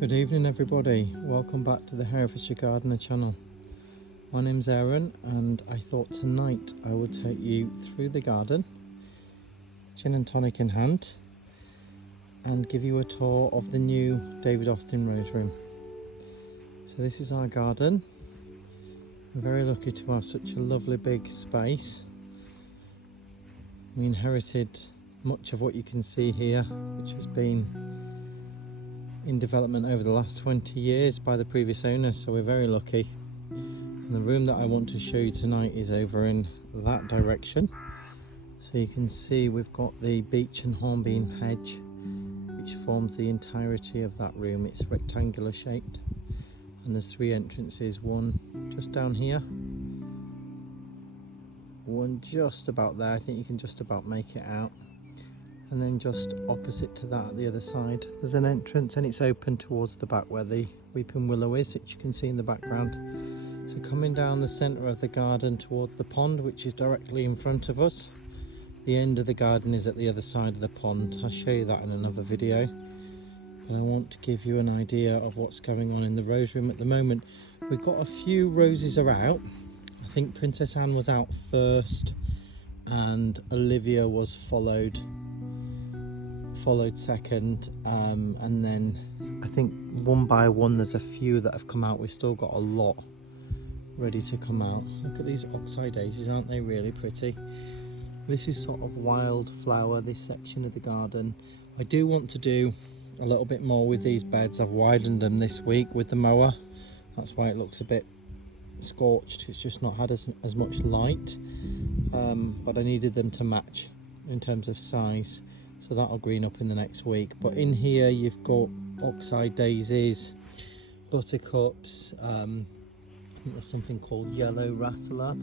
Good evening everybody, welcome back to the Herefordshire Gardener channel. My name's Aaron and I thought tonight I would take you through the garden, gin and tonic in hand, and give you a tour of the new David Austin rose room. So this is our garden. I'm very lucky to have such a lovely big space. We inherited much of what you can see here, which has been in development over the last 20 years by the previous owners, so we're very lucky. And the room that I want to show you tonight is over in that direction. So you can see we've got the beech and hornbeam hedge which forms the entirety of that room. It's rectangular shaped and there's three entrances, one just down here, one just about there, I think you can just about make it out, and then just opposite to that at the other side there's an entrance and it's open towards the back where the weeping willow is, which you can see in the background. So coming down the centre of the garden towards the pond, which is directly in front of us, the end of the garden is at the other side of the pond. I'll show you that in another video, but I want to give you an idea of what's going on in the rose room at the moment. We've got a few roses are out. I think Princess Anne was out first and Olivia was followed second, and then I think one by one there's a few that have come out. We've still got a lot ready to come out. Look at these oxeye daisies, aren't they really pretty? This is sort of wildflower, this section of the garden. I do want to do a little bit more with these beds. I've widened them this week with the mower, that's why it looks a bit scorched. It's just not had as much light, but I needed them to match in terms of size, so that'll green up in the next week. But in here you've got oxeye daisies, buttercups, I think there's something called yellow rattler,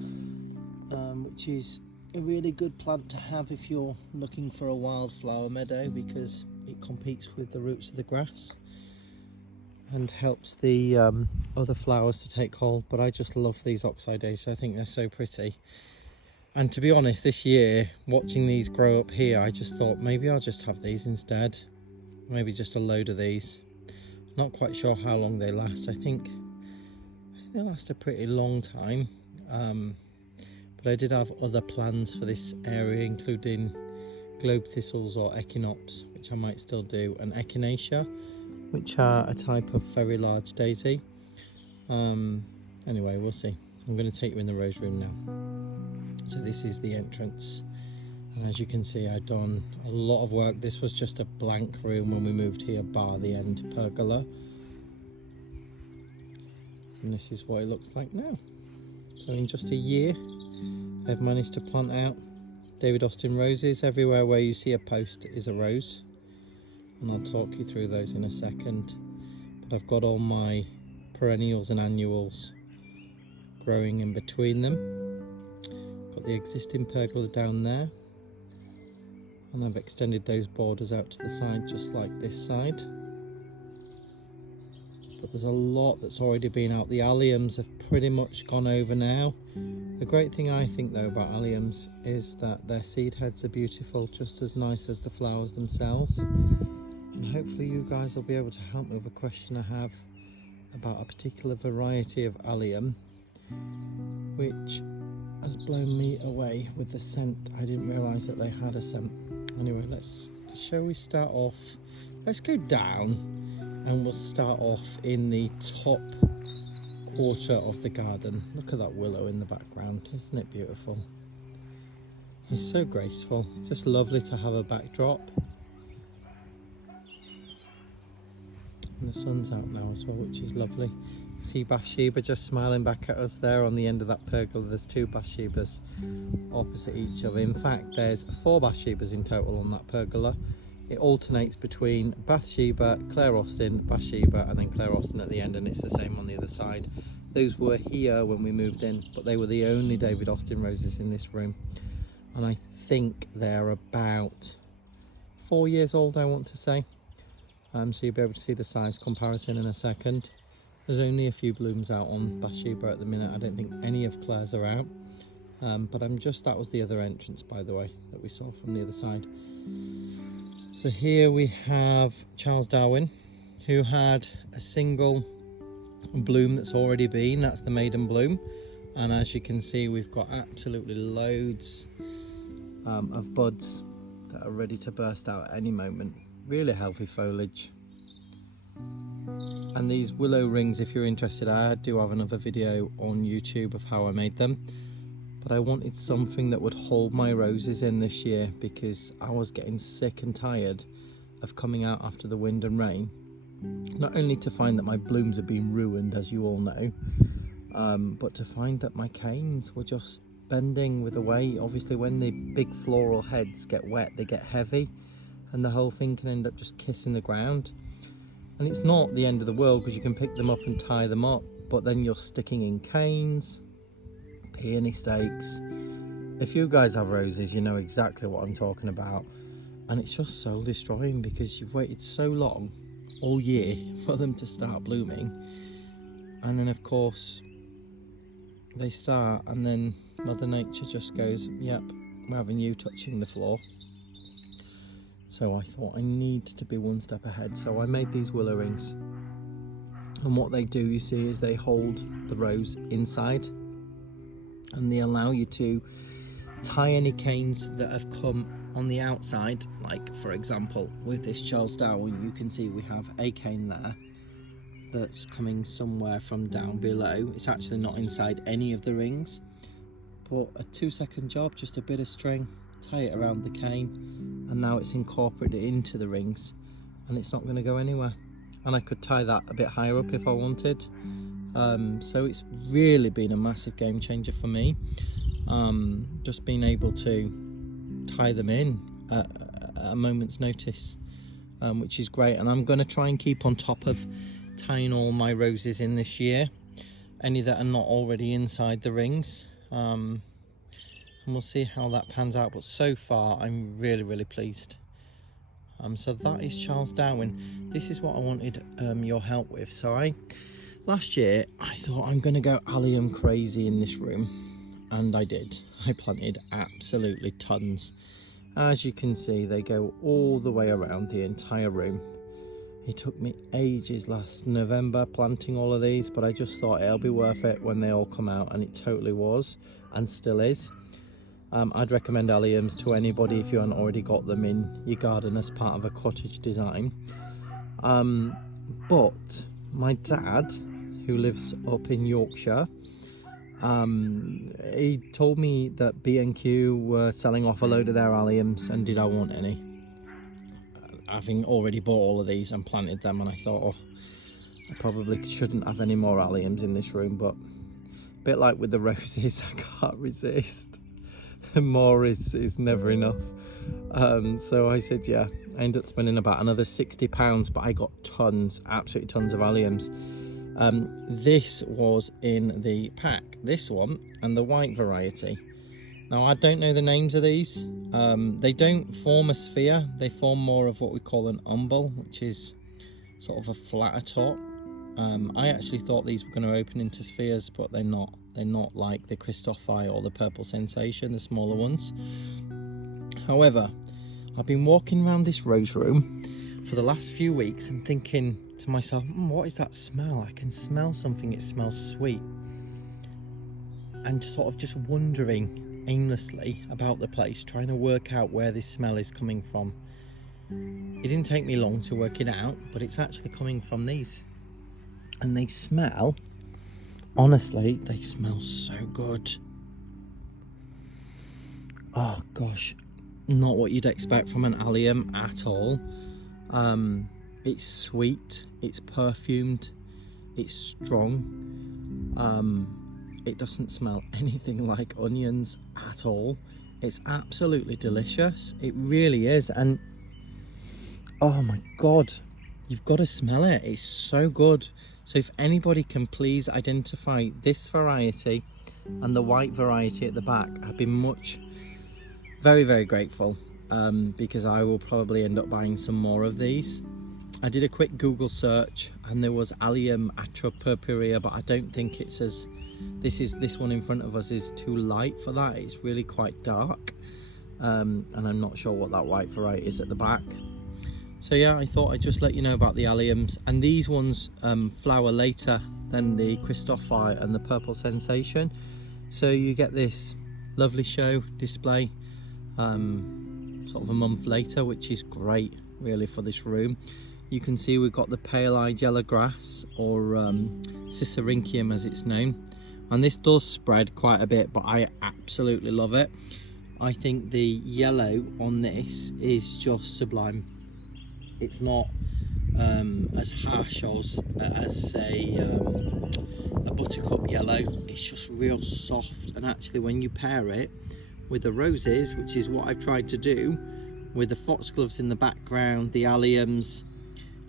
which is a really good plant to have if you're looking for a wildflower meadow, because it competes with the roots of the grass and helps the other flowers to take hold. But I just love these oxeye daisies, I think they're so pretty. And to be honest, this year, watching these grow up here, I just thought maybe I'll just have these instead. Maybe just a load of these. Not quite sure how long they last. I think they last a pretty long time. But I did have other plans for this area, including globe thistles or echinops, which I might still do, and echinacea, which are a type of very large daisy. Anyway, we'll see. I'm going to take you in the rose room now. So this is the entrance, and as you can see, I've done a lot of work. This was just a blank room when we moved here, bar the end pergola, and this is what it looks like now. So in just a year I've managed to plant out David Austin roses. Everywhere where you see a post is a rose, and I'll talk you through those in a second. But I've got all my perennials and annuals growing in between them. Got the existing pergola down there, and I've extended those borders out to the side, just like this side. But there's a lot that's already been out. The alliums have pretty much gone over now. The great thing I think though about alliums is that their seed heads are beautiful, just as nice as the flowers themselves. And hopefully you guys will be able to help me with a question I have about a particular variety of allium, which has blown me away with the scent. I didn't realise that they had a scent. Anyway, shall we start off? Let's go down and we'll start off in the top quarter of the garden. Look at that willow in the background, isn't it beautiful? It's so graceful, just lovely to have a backdrop. And the sun's out now as well, which is lovely. You see Bathsheba just smiling back at us there on the end of that pergola. There's two Bathshebas opposite each other. In fact, there's 4 Bathshebas in total on that pergola. It alternates between Bathsheba, Claire Austin, Bathsheba, and then Claire Austin at the end, and it's the same on the other side. Those were here when we moved in, but they were the only David Austin roses in this room. And I think they're about 4 years old, I want to say. So you'll be able to see the size comparison in a second. There's only a few blooms out on Bathsheba at the minute. I don't think any of Claire's are out. But that was the other entrance, by the way, that we saw from the other side. So here we have Charles Darwin, who had a single bloom that's already been, that's the maiden bloom, and as you can see we've got absolutely loads of buds that are ready to burst out at any moment. Really healthy foliage. And these willow rings, if you're interested, I do have another video on YouTube of how I made them, but I wanted something that would hold my roses in this year because I was getting sick and tired of coming out after the wind and rain, not only to find that my blooms had been ruined, as you all know, but to find that my canes were just bending with the weight. Obviously when the big floral heads get wet, they get heavy and the whole thing can end up just kissing the ground. And it's not the end of the world because you can pick them up and tie them up, but then you're sticking in canes, peony stakes. If you guys have roses, you know exactly what I'm talking about. And it's just soul destroying because you've waited so long, all year, for them to start blooming. And then of course they start, and then Mother Nature just goes, yep, we're having you touching the floor. So I thought I need to be one step ahead, so I made these willow rings. And what they do, you see, is they hold the rose inside and they allow you to tie any canes that have come on the outside. Like for example with this Charles Darwin, you can see we have a cane there that's coming somewhere from down below. It's actually not inside any of the rings, but a 2-second job, just a bit of string, tie it around the cane, and now it's incorporated into the rings and it's not going to go anywhere. And I could tie that a bit higher up if I wanted. So it's really been a massive game changer for me, just being able to tie them in at a moment's notice, which is great. And I'm going to try and keep on top of tying all my roses in this year, any that are not already inside the rings, and we'll see how that pans out. But so far I'm really pleased. So that is Charles Darwin. This is what I wanted your help with. So last year I thought I'm going to go Allium crazy in this room, and I did. I planted absolutely tons. As you can see, they go all the way around the entire room. It took me ages last November planting all of these, but I just thought it'll be worth it when they all come out, and it totally was, and still is. I'd recommend Alliums to anybody if you haven't already got them in your garden as part of a cottage design. But my dad, who lives up in Yorkshire, he told me that B&Q were selling off a load of their Alliums, and did I want any? Having already bought all of these and planted them, and I thought, oh, I probably shouldn't have any more Alliums in this room, but a bit like with the roses, I can't resist. More is never enough. So I said yeah. I ended up spending about another £60, but I got tons, absolutely tons of Alliums. This was in the pack, this one and the white variety. Now I don't know the names of these. They don't form a sphere, they form more of what we call an umbel, which is sort of a flatter top. I actually thought these were going to open into spheres, but they're not. They're not like the Christophi or the Purple Sensation, the smaller ones. However, I've been walking around this rose room for the last few weeks and thinking to myself, what is that smell? I can smell something, it smells sweet. And sort of just wondering aimlessly about the place, trying to work out where this smell is coming from. It didn't take me long to work it out, but it's actually coming from these. And they smell, honestly, they smell so good. Oh gosh, not what you'd expect from an Allium at all. It's sweet, it's perfumed, it's strong. It doesn't smell anything like onions at all. It's absolutely delicious, it really is. And oh my god, you've got to smell it, it's so good. So if anybody can please identify this variety and the white variety at the back, I'd be very grateful, because I will probably end up buying some more of these. I did a quick Google search and there was Allium atropurpurea, but I don't think it says, this one in front of us is too light for that. It's really quite dark, and I'm not sure what that white variety is at the back. So yeah, I thought I'd just let you know about the alliums, and these ones flower later than the Christophi and the Purple Sensation. So you get this lovely show display sort of a month later, which is great really for this room. You can see we've got the pale-eyed yellow grass, or Cicerinchium as it's known, and this does spread quite a bit, but I absolutely love it. I think the yellow on this is just sublime. It's not as harsh as say a buttercup yellow. It's just real soft, and actually when you pair it with the roses, which is what I've tried to do with the foxgloves in the background, the alliums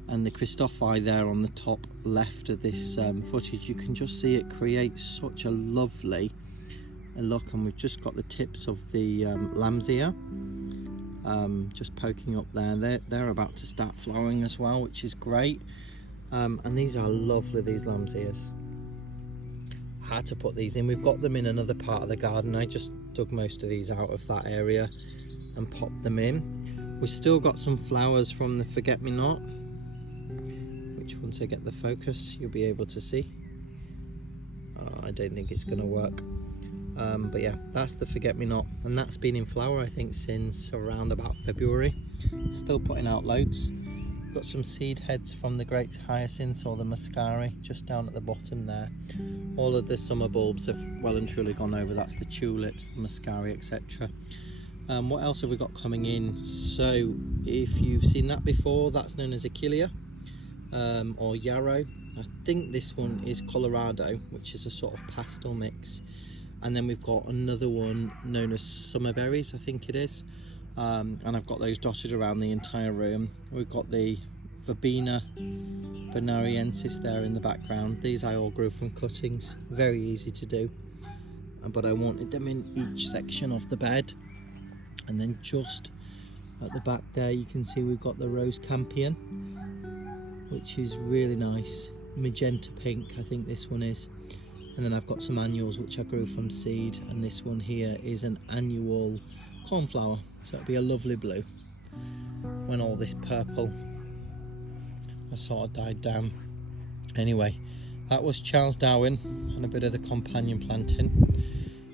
and the Christophi there on the top left of this footage, you can just see it creates such a lovely look. And we've just got the tips of the lambsia just poking up there. They're about to start flowering as well, which is great. And these are lovely, these lamsias. Had to put these in. We've got them in another part of the garden. I just dug most of these out of that area and popped them in. We've still got some flowers from the forget-me-not, which once I get the focus you'll be able to see. I don't think it's going to work. But yeah, that's the forget-me-not, and that's been in flower I think since around about February. Still putting out loads. Got some seed heads from the great hyacinths, or the muscari, just down at the bottom there. All of the summer bulbs have well and truly gone over. That's the tulips, the muscari, etc. What else have we got coming in? So if you've seen that before, that's known as Achillea or yarrow. I think this one is Colorado, which is a sort of pastel mix. And then we've got another one known as summer berries, I think it is. And I've got those dotted around the entire room. We've got the Verbena bonariensis there in the background. These I all grew from cuttings, very easy to do, but I wanted them in each section of the bed. And then just at the back there you can see we've got the rose campion, which is really nice, magenta pink I think this one is. And then I've got some annuals which I grew from seed, and this one here is an annual cornflower, so it'll be a lovely blue when all this purple has sort of died down. Anyway, that was Charles Darwin and a bit of the companion planting.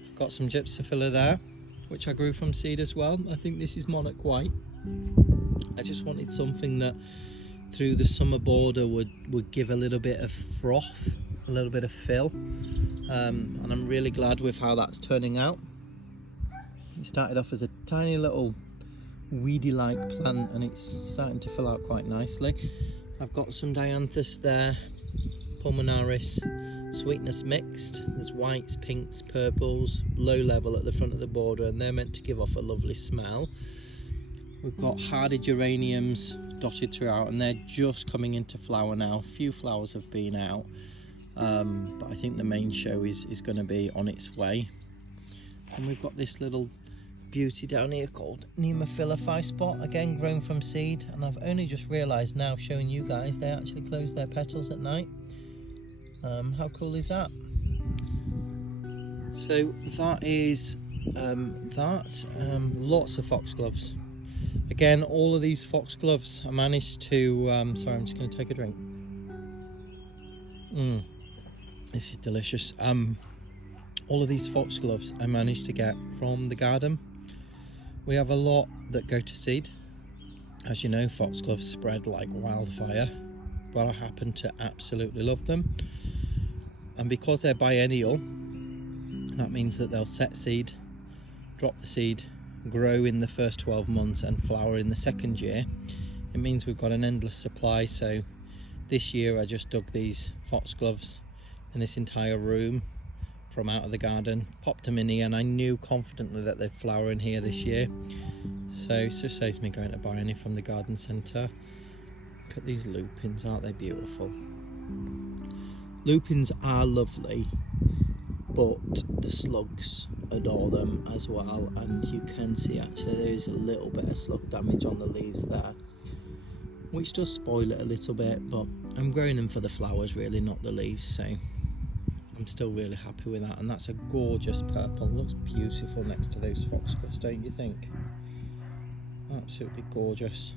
I've got some gypsophila there which I grew from seed as well. I think this is monarch white. I just wanted something that through the summer border would give a little bit of froth, a little bit of fill, and I'm really glad with how that's turning out. It started off as a tiny little weedy like plant, and it's starting to fill out quite nicely. I've got some dianthus there, pulmonaris, sweetness mixed. There's whites, pinks, purples, low level at the front of the border, and they're meant to give off a lovely smell. We've got hardy geraniums dotted throughout, and they're just coming into flower now. A few flowers have been out, but I think the main show is going to be on its way. And we've got this little beauty down here called Nemophila 5-spot, again grown from seed, and I've only just realised now, showing you guys, they actually close their petals at night. How cool is that? So that is lots of foxgloves. Again, all of these foxgloves I managed to sorry, I'm just going to take a drink. This is delicious. All of these foxgloves I managed to get from the garden. We have a lot that go to seed. As you know, foxgloves spread like wildfire, but I happen to absolutely love them. And because they're biennial, that means that they'll set seed, drop the seed, grow in the first 12 months and flower in the second year. It means we've got an endless supply. So this year I just dug these foxgloves in this entire room from out of the garden, popped them in here, and I knew confidently that they'd flower in here this year. So it just saves me going to buy any from the garden centre. Look at these lupins, aren't they beautiful? Lupins are lovely, but the slugs adore them as well, and you can see actually there is a little bit of slug damage on the leaves there, which does spoil it a little bit, but I'm growing them for the flowers really, not the leaves, so I'm still really happy with that. And that's a gorgeous purple, looks beautiful next to those foxgloves, don't you think? Absolutely gorgeous.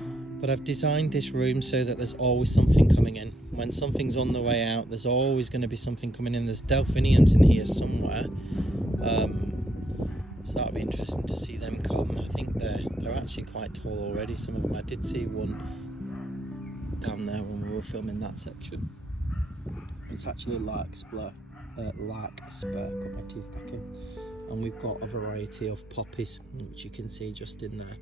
But I've designed this room so that there's always something coming in. When something's on the way out, there's always going to be something coming in. There's delphiniums in here somewhere. So that'll be interesting to see them come. I think they're actually quite tall already, some of them. I did see one down there when we were filming that section. It's actually larkspur. Put my teeth back in. And we've got a variety of poppies, which you can see just in there.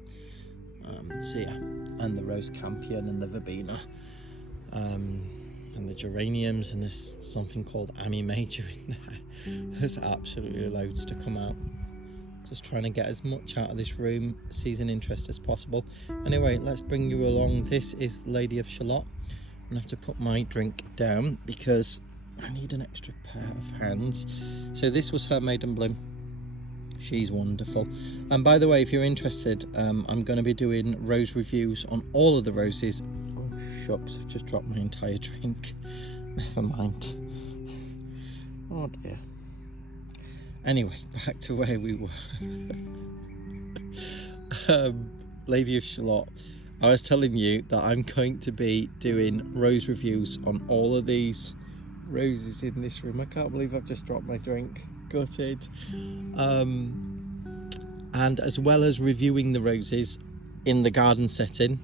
So yeah, and the rose campion and the verbena, and the geraniums, and there's something called Ami Major in there. There's absolutely loads to come out. Just trying to get as much out of this room, season interest, as possible. Anyway, let's bring you along. This is Lady of Shalott. I'm gonna have to put my drink down because I need an extra pair of hands. So this was her maiden bloom. She's wonderful. And by the way, if you're interested, I'm going to be doing rose reviews on all of the roses. Oh shucks, I've just dropped my entire drink. Never mind. Oh dear. Anyway, back to where we were. Lady of Shalott. I was telling you that I'm going to be doing rose reviews on all of these roses in this room. I can't believe I've just dropped my drink. Gutted. And as well as reviewing the roses in the garden setting,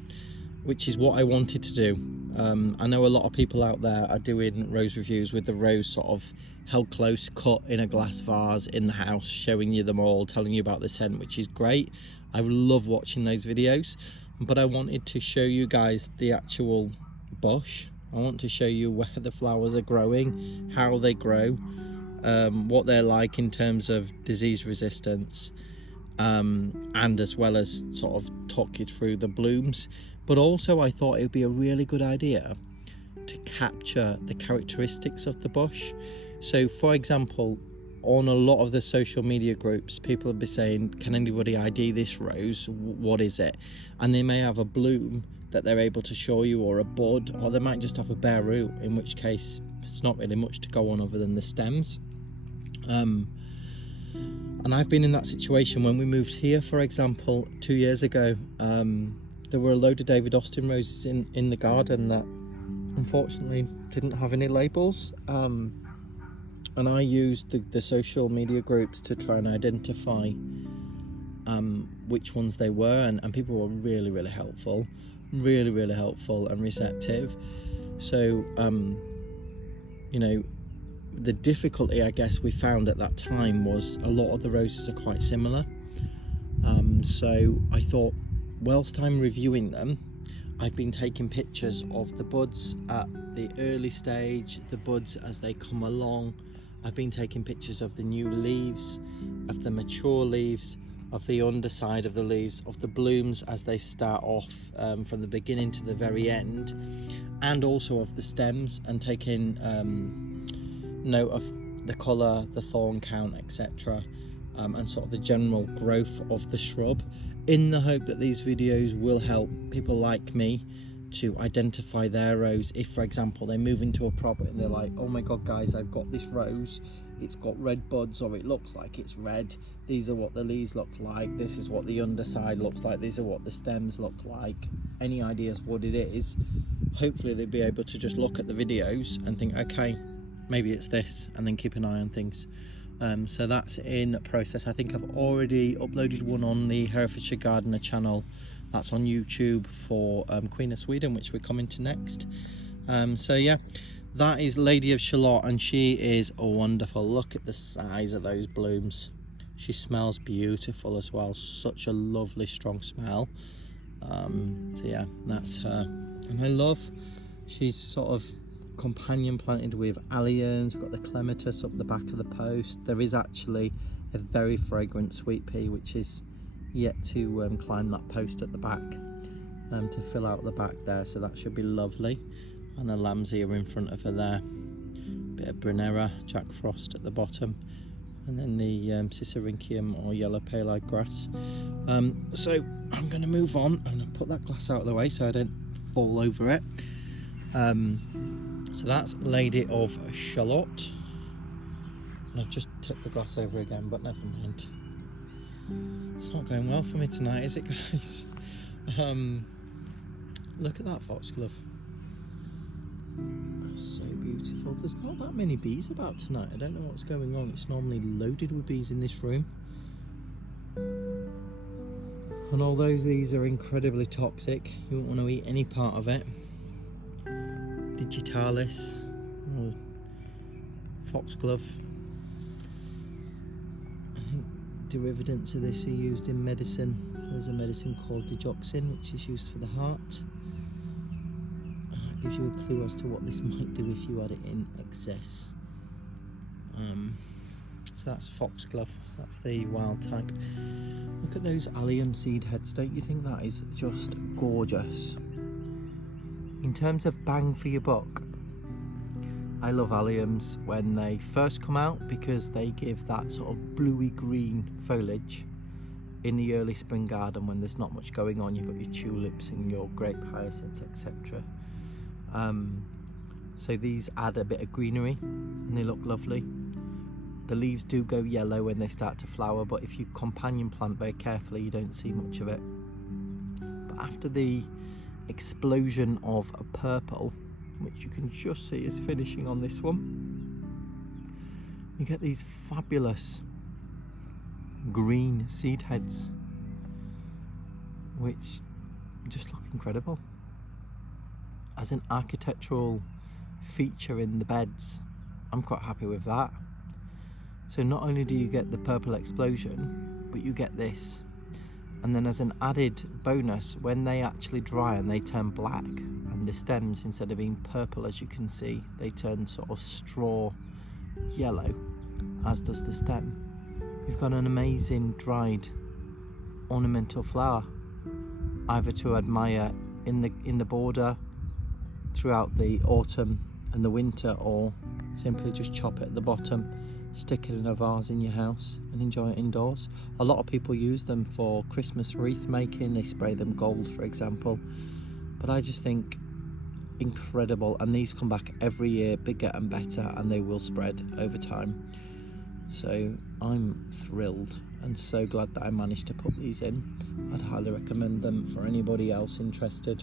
which is what I wanted to do. I know a lot of people out there are doing rose reviews with the rose sort of held close, cut in a glass vase in the house, showing you them all, telling you about the scent, which is great. I love watching those videos, but I wanted to show you guys the actual bush. I want to show you where the flowers are growing, how they grow, what they're like in terms of disease resistance, and as well as sort of talk you through the blooms. But also I thought it would be a really good idea to capture the characteristics of the bush. So for example, on a lot of the social media groups, people will be saying, can anybody ID this rose? What is it? And they may have a bloom that they're able to show you, or a bud, or they might just have a bare root, in which case it's not really much to go on other than the stems. And I've been in that situation when we moved here, for example, 2 years ago. There were a load of David Austin roses in the garden that unfortunately didn't have any labels, and I used the social media groups to try and identify which ones they were, and people were really helpful, really helpful and receptive. So you know, the difficulty I guess we found at that time was a lot of the roses are quite similar. So I thought, whilst I'm reviewing them, I've been taking pictures of the buds at the early stage, the buds as they come along. I've been taking pictures of the new leaves, of the mature leaves, of the underside of the leaves, of the blooms as they start off, from the beginning to the very end, and also of the stems, and taking note of the colour, the thorn count, etc., and sort of the general growth of the shrub, in the hope that these videos will help people like me to identify their rose. If for example they move into a property and they're like, oh my god guys, I've got this rose, it's got red buds, or it looks like it's red, these are what the leaves look like, this is what the underside looks like, these are what the stems look like, any ideas what it is, hopefully they'll be able to just look at the videos and think, okay, maybe it's this, and then keep an eye on things. So that's in process. I think I've already uploaded one on the Herefordshire Gardener channel. That's on YouTube for Queen of Sweden, which we're coming to next. So yeah, that is Lady of Shalott, and she is wonderful. Look at the size of those blooms. She smells beautiful as well, such a lovely strong smell. So yeah, that's her. And I love, she's sort of companion planted with alliums. We've got the clematis up the back of the post. There is actually a very fragrant sweet pea which is yet to climb that post at the back, to fill out the back there, so that should be lovely. And a lamb's ear in front of her there, bit of Brunera, Jack Frost at the bottom, and then the Cicericium or yellow pale-eyed grass. So I'm going to move on. I'm going to put that glass out of the way so I don't fall over it. So that's Lady of Shalott. And I've just tipped the glass over again, but never mind. It's not going well for me tonight, is it, guys? Look at that foxglove. That's so beautiful. There's not that many bees about tonight. I don't know what's going on. It's normally loaded with bees in this room. And although these are incredibly toxic, you won't want to eat any part of it. Digitalis, or foxglove. I think derivatives of this are used in medicine. There's a medicine called digoxin, which is used for the heart. And that gives you a clue as to what this might do if you had it in excess. So that's foxglove. That's the wild type. Look at those allium seed heads. Don't you think that is just gorgeous? In terms of bang for your buck, I love alliums when they first come out because they give that sort of bluey green foliage in the early spring garden when there's not much going on. You've got your tulips and your grape hyacinths, etc. So these add a bit of greenery and they look lovely. The leaves do go yellow when they start to flower, but if you companion plant very carefully, you don't see much of it. But after the explosion of a purple, which you can just see is finishing on this one, you get these fabulous green seed heads, which just look incredible. As an architectural feature in the beds, I'm quite happy with that. So not only do you get the purple explosion, but you get this. And then as an added bonus, when they actually dry and they turn black, and the stems, instead of being purple as you can see, they turn sort of straw yellow, as does the stem. You've got an amazing dried ornamental flower, either to admire in the border throughout the autumn and the winter, or simply just chop it at the bottom, stick it in a vase in your house and enjoy it indoors. A lot of people use them for Christmas wreath making. They spray them gold, for example. But I just think incredible, and these come back every year bigger and better, and they will spread over time. So I'm thrilled and so glad that I managed to put these in. I'd highly recommend them for anybody else interested.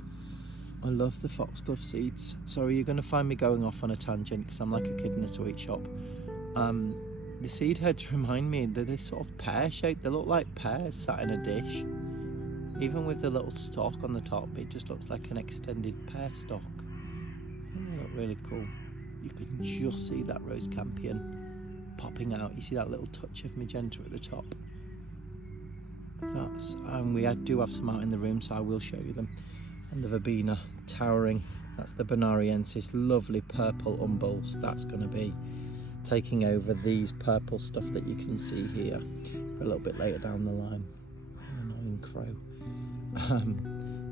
I love the foxglove seeds. Sorry, you're going to find me going off on a tangent because I'm like a kid in a sweet shop. The seed heads remind me that they're sort of pear-shaped. They look like pears sat in a dish. Even with the little stalk on the top, it just looks like an extended pear stalk. And they look really cool. You can just see that rose campion popping out. You see that little touch of magenta at the top. That's we do have some out in the room, so I will show you them. And the verbena towering. That's the Bonariensis, lovely purple umbels. That's going to be taking over these purple stuff that you can see here for a little bit later down the line. Annoying crow.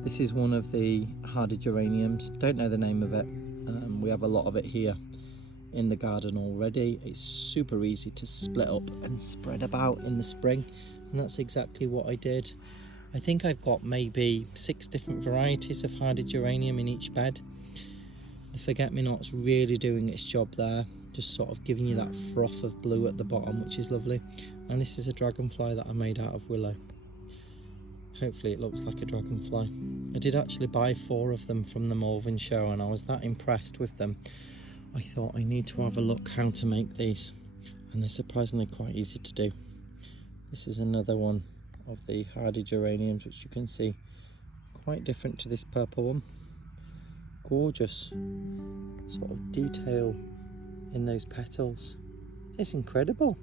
This is one of the hardy geraniums. Don't know the name of it. We have a lot of it here in the garden already. It's super easy to split up and spread about in the spring, and that's exactly what I did. I think I've got maybe 6 different varieties of hardy geranium in each bed. The forget-me-not's really doing its job there, just sort of giving you that froth of blue at the bottom, which is lovely. And this is a dragonfly that I made out of willow. Hopefully it looks like a dragonfly. I did actually buy 4 of them from the Malvern show, and I was that impressed with them. I thought I need to have a look how to make these, and they're surprisingly quite easy to do. This is another one of the hardy geraniums, which you can see quite different to this purple one. Gorgeous sort of detail in those petals. It's incredible,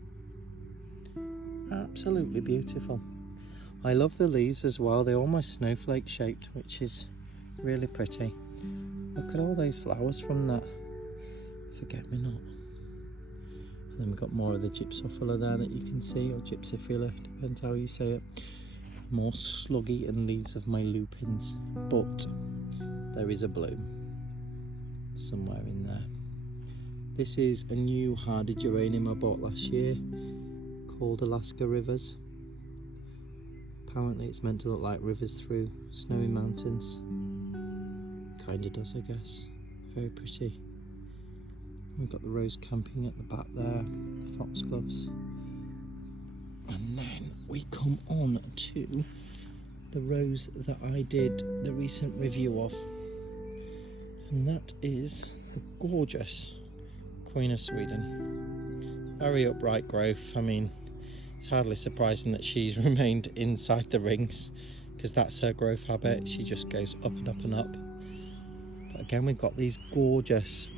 absolutely beautiful. I love the leaves as well. They're almost snowflake shaped, which is really pretty. Look at all those flowers from that forget-me-not. And then we've got more of the gypsophila there that you can see, or gypsophila, depends how you say it. More slug-eaten leaves of my lupins, but there is a bloom somewhere in there. This is a new hardy geranium I bought last year called Alaska Rivers. Apparently it's meant to look like rivers through snowy mountains. Kinda does, I guess. Very pretty. We've got the rose camping at the back there, the foxgloves. And then we come on to the rose that I did the recent review of, and that is a gorgeous Queen of Sweden. Very upright growth. I mean, it's hardly surprising that she's remained inside the rings, because that's her growth habit. She just goes up and up and up. But again, we've got these gorgeous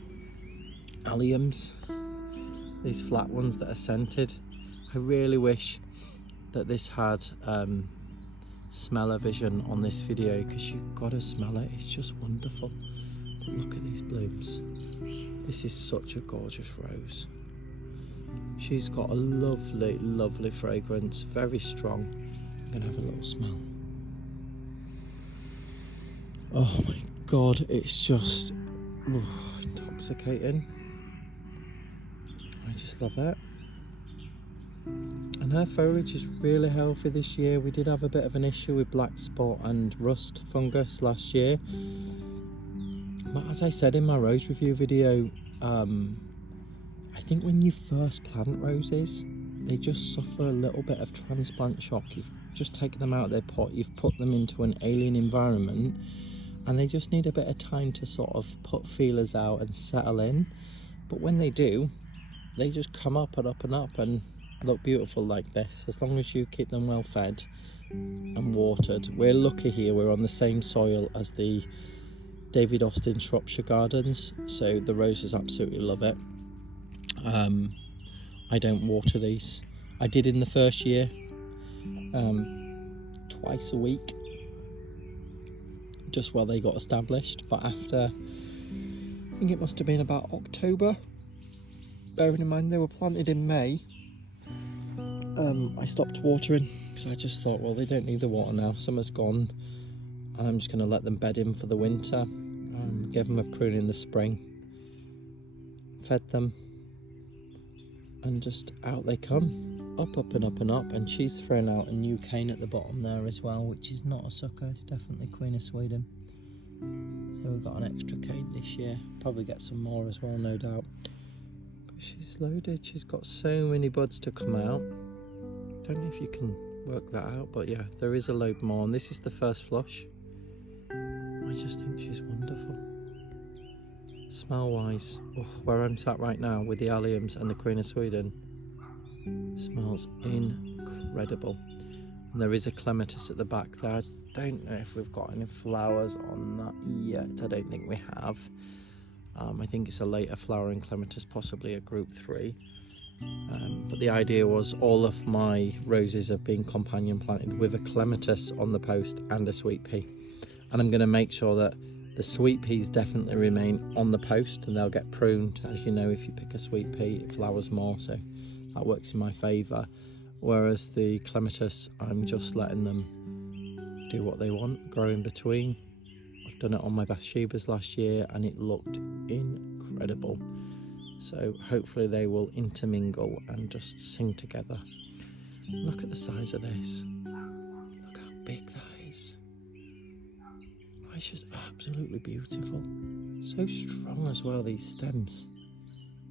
Alliums, these flat ones that are scented. I really wish that this had smell-o-vision on this video, because you've got to smell it. It's just wonderful. But look at these blooms. This is such a gorgeous rose. She's got a lovely, lovely fragrance, very strong. I'm gonna have a little smell. Oh my God, it's just intoxicating. I just love it. And her foliage is really healthy this year. We did have a bit of an issue with black spot and rust fungus last year. But as I said in my rose review video, I think when you first plant roses, they just suffer a little bit of transplant shock. You've just taken them out of their pot, you've put them into an alien environment, and they just need a bit of time to sort of put feelers out and settle in. But when they do, they just come up and up and up and look beautiful like this, as long as you keep them well fed and watered. We're lucky here, we're on the same soil as the David Austin Shropshire Gardens, so the roses absolutely love it. I don't water these. I did in the first year, twice a week, just while they got established. But after, I think it must have been about October, bearing in mind they were planted in May, I stopped watering, because I just thought, well, they don't need the water now, summer's gone, and I'm just going to let them bed in for the winter. Gave them a prune in the spring, fed them, and just out they come, up, up and up and up. And she's thrown out a new cane at the bottom there as well, which is not a sucker, it's definitely Queen of Sweden. So we've got an extra cane this year, probably get some more as well, no doubt. But she's loaded, she's got so many buds to come out. Don't know if you can work that out, but yeah, there is a load more, and this is the first flush. I just think she's wonderful. Smell wise, where I'm sat right now with the Alliums and the Queen of Sweden, smells incredible. And there is a clematis at the back there. I don't know if we've got any flowers on that yet. I don't think we have. I think it's a later flowering clematis, possibly a group 3. But the idea was all of my roses have been companion planted with a clematis on the post and a sweet pea. And I'm going to make sure that the sweet peas definitely remain on the post, and they'll get pruned. As you know, if you pick a sweet pea, it flowers more, so that works in my favour. Whereas the clematis, I'm just letting them do what they want, grow in between. I've done it on my Bathshebas last year, and it looked incredible. So hopefully they will intermingle and just sing together. Look at the size of this. Look how big that is. It's just absolutely beautiful. So strong as well, these stems.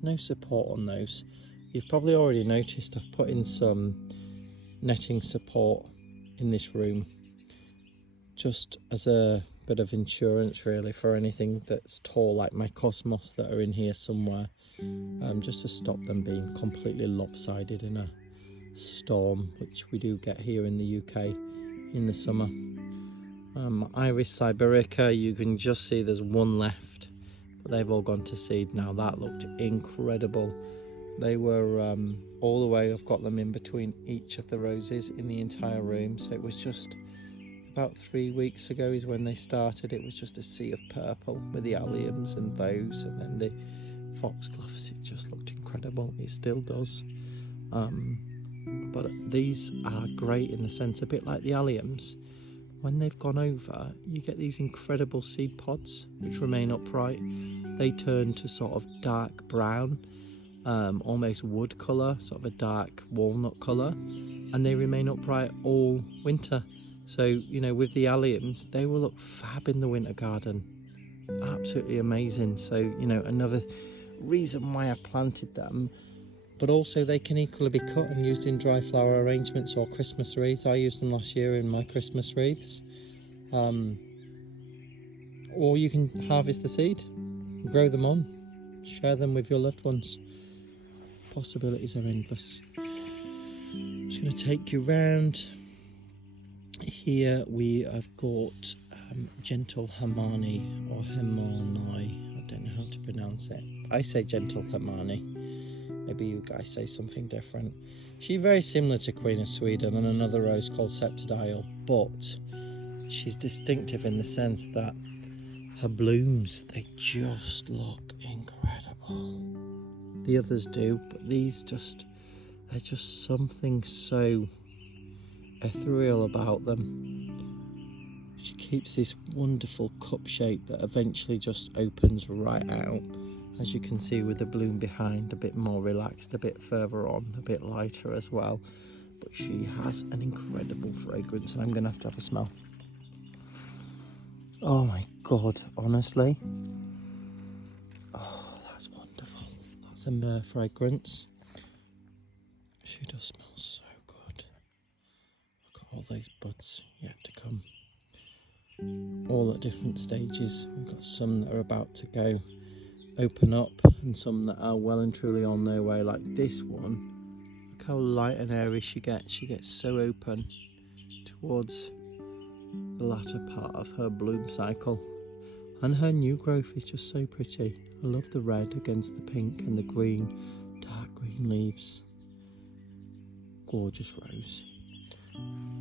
No support on those. You've probably already noticed I've put in some netting support in this room, just as a bit of insurance really for anything that's tall, like my cosmos that are in here somewhere, just to stop them being completely lopsided in a storm, which we do get here in the UK in the summer. Iris Siberica, you can just see there's one left, but they've all gone to seed now. That looked incredible. They were all the way, I've got them in between each of the roses in the entire room. So it was just about 3 weeks ago is when they started. It was just a sea of purple with the Alliums and those, and then the foxgloves. It just looked incredible. It still does. But these are great in the sense, a bit like the Alliums. When they've gone over, you get these incredible seed pods which remain upright. They turn to sort of dark brown, almost wood colour, sort of a dark walnut colour, and they remain upright all winter. So, you know, with the Alliums, they will look fab in the winter garden. Absolutely amazing. So, you know, another reason why I planted them but also they can equally be cut and used in dry flower arrangements or Christmas wreaths. I used them last year in my Christmas wreaths. Or you can harvest the seed, grow them on, share them with your loved ones. Possibilities are endless. I'm just going to take you round. Here we have got gentle Hermione or Hermione. I don't know how to pronounce it. I say gentle Hermione. Maybe you guys say something different. She's very similar to Queen of Sweden and another rose called Septidile, but she's distinctive in the sense that her blooms, they just look incredible. The others do, but these they're just something so ethereal about them. She keeps this wonderful cup shape that eventually just opens right out, as you can see with the bloom behind, a bit more relaxed, a bit further on, a bit lighter as well. But she has an incredible fragrance, and I'm going to have a smell. Oh my God, honestly. Oh, that's wonderful. That's a myrrh fragrance. She does smell so good. Look at all those buds yet to come. All at different stages. We've got some that are about to go open up and some that are well and truly on their way, like this one. Look how light and airy she gets. She gets so open towards the latter part of her bloom cycle. And her new growth is just so pretty. I love the red against the pink and the green, dark green leaves. Gorgeous rose.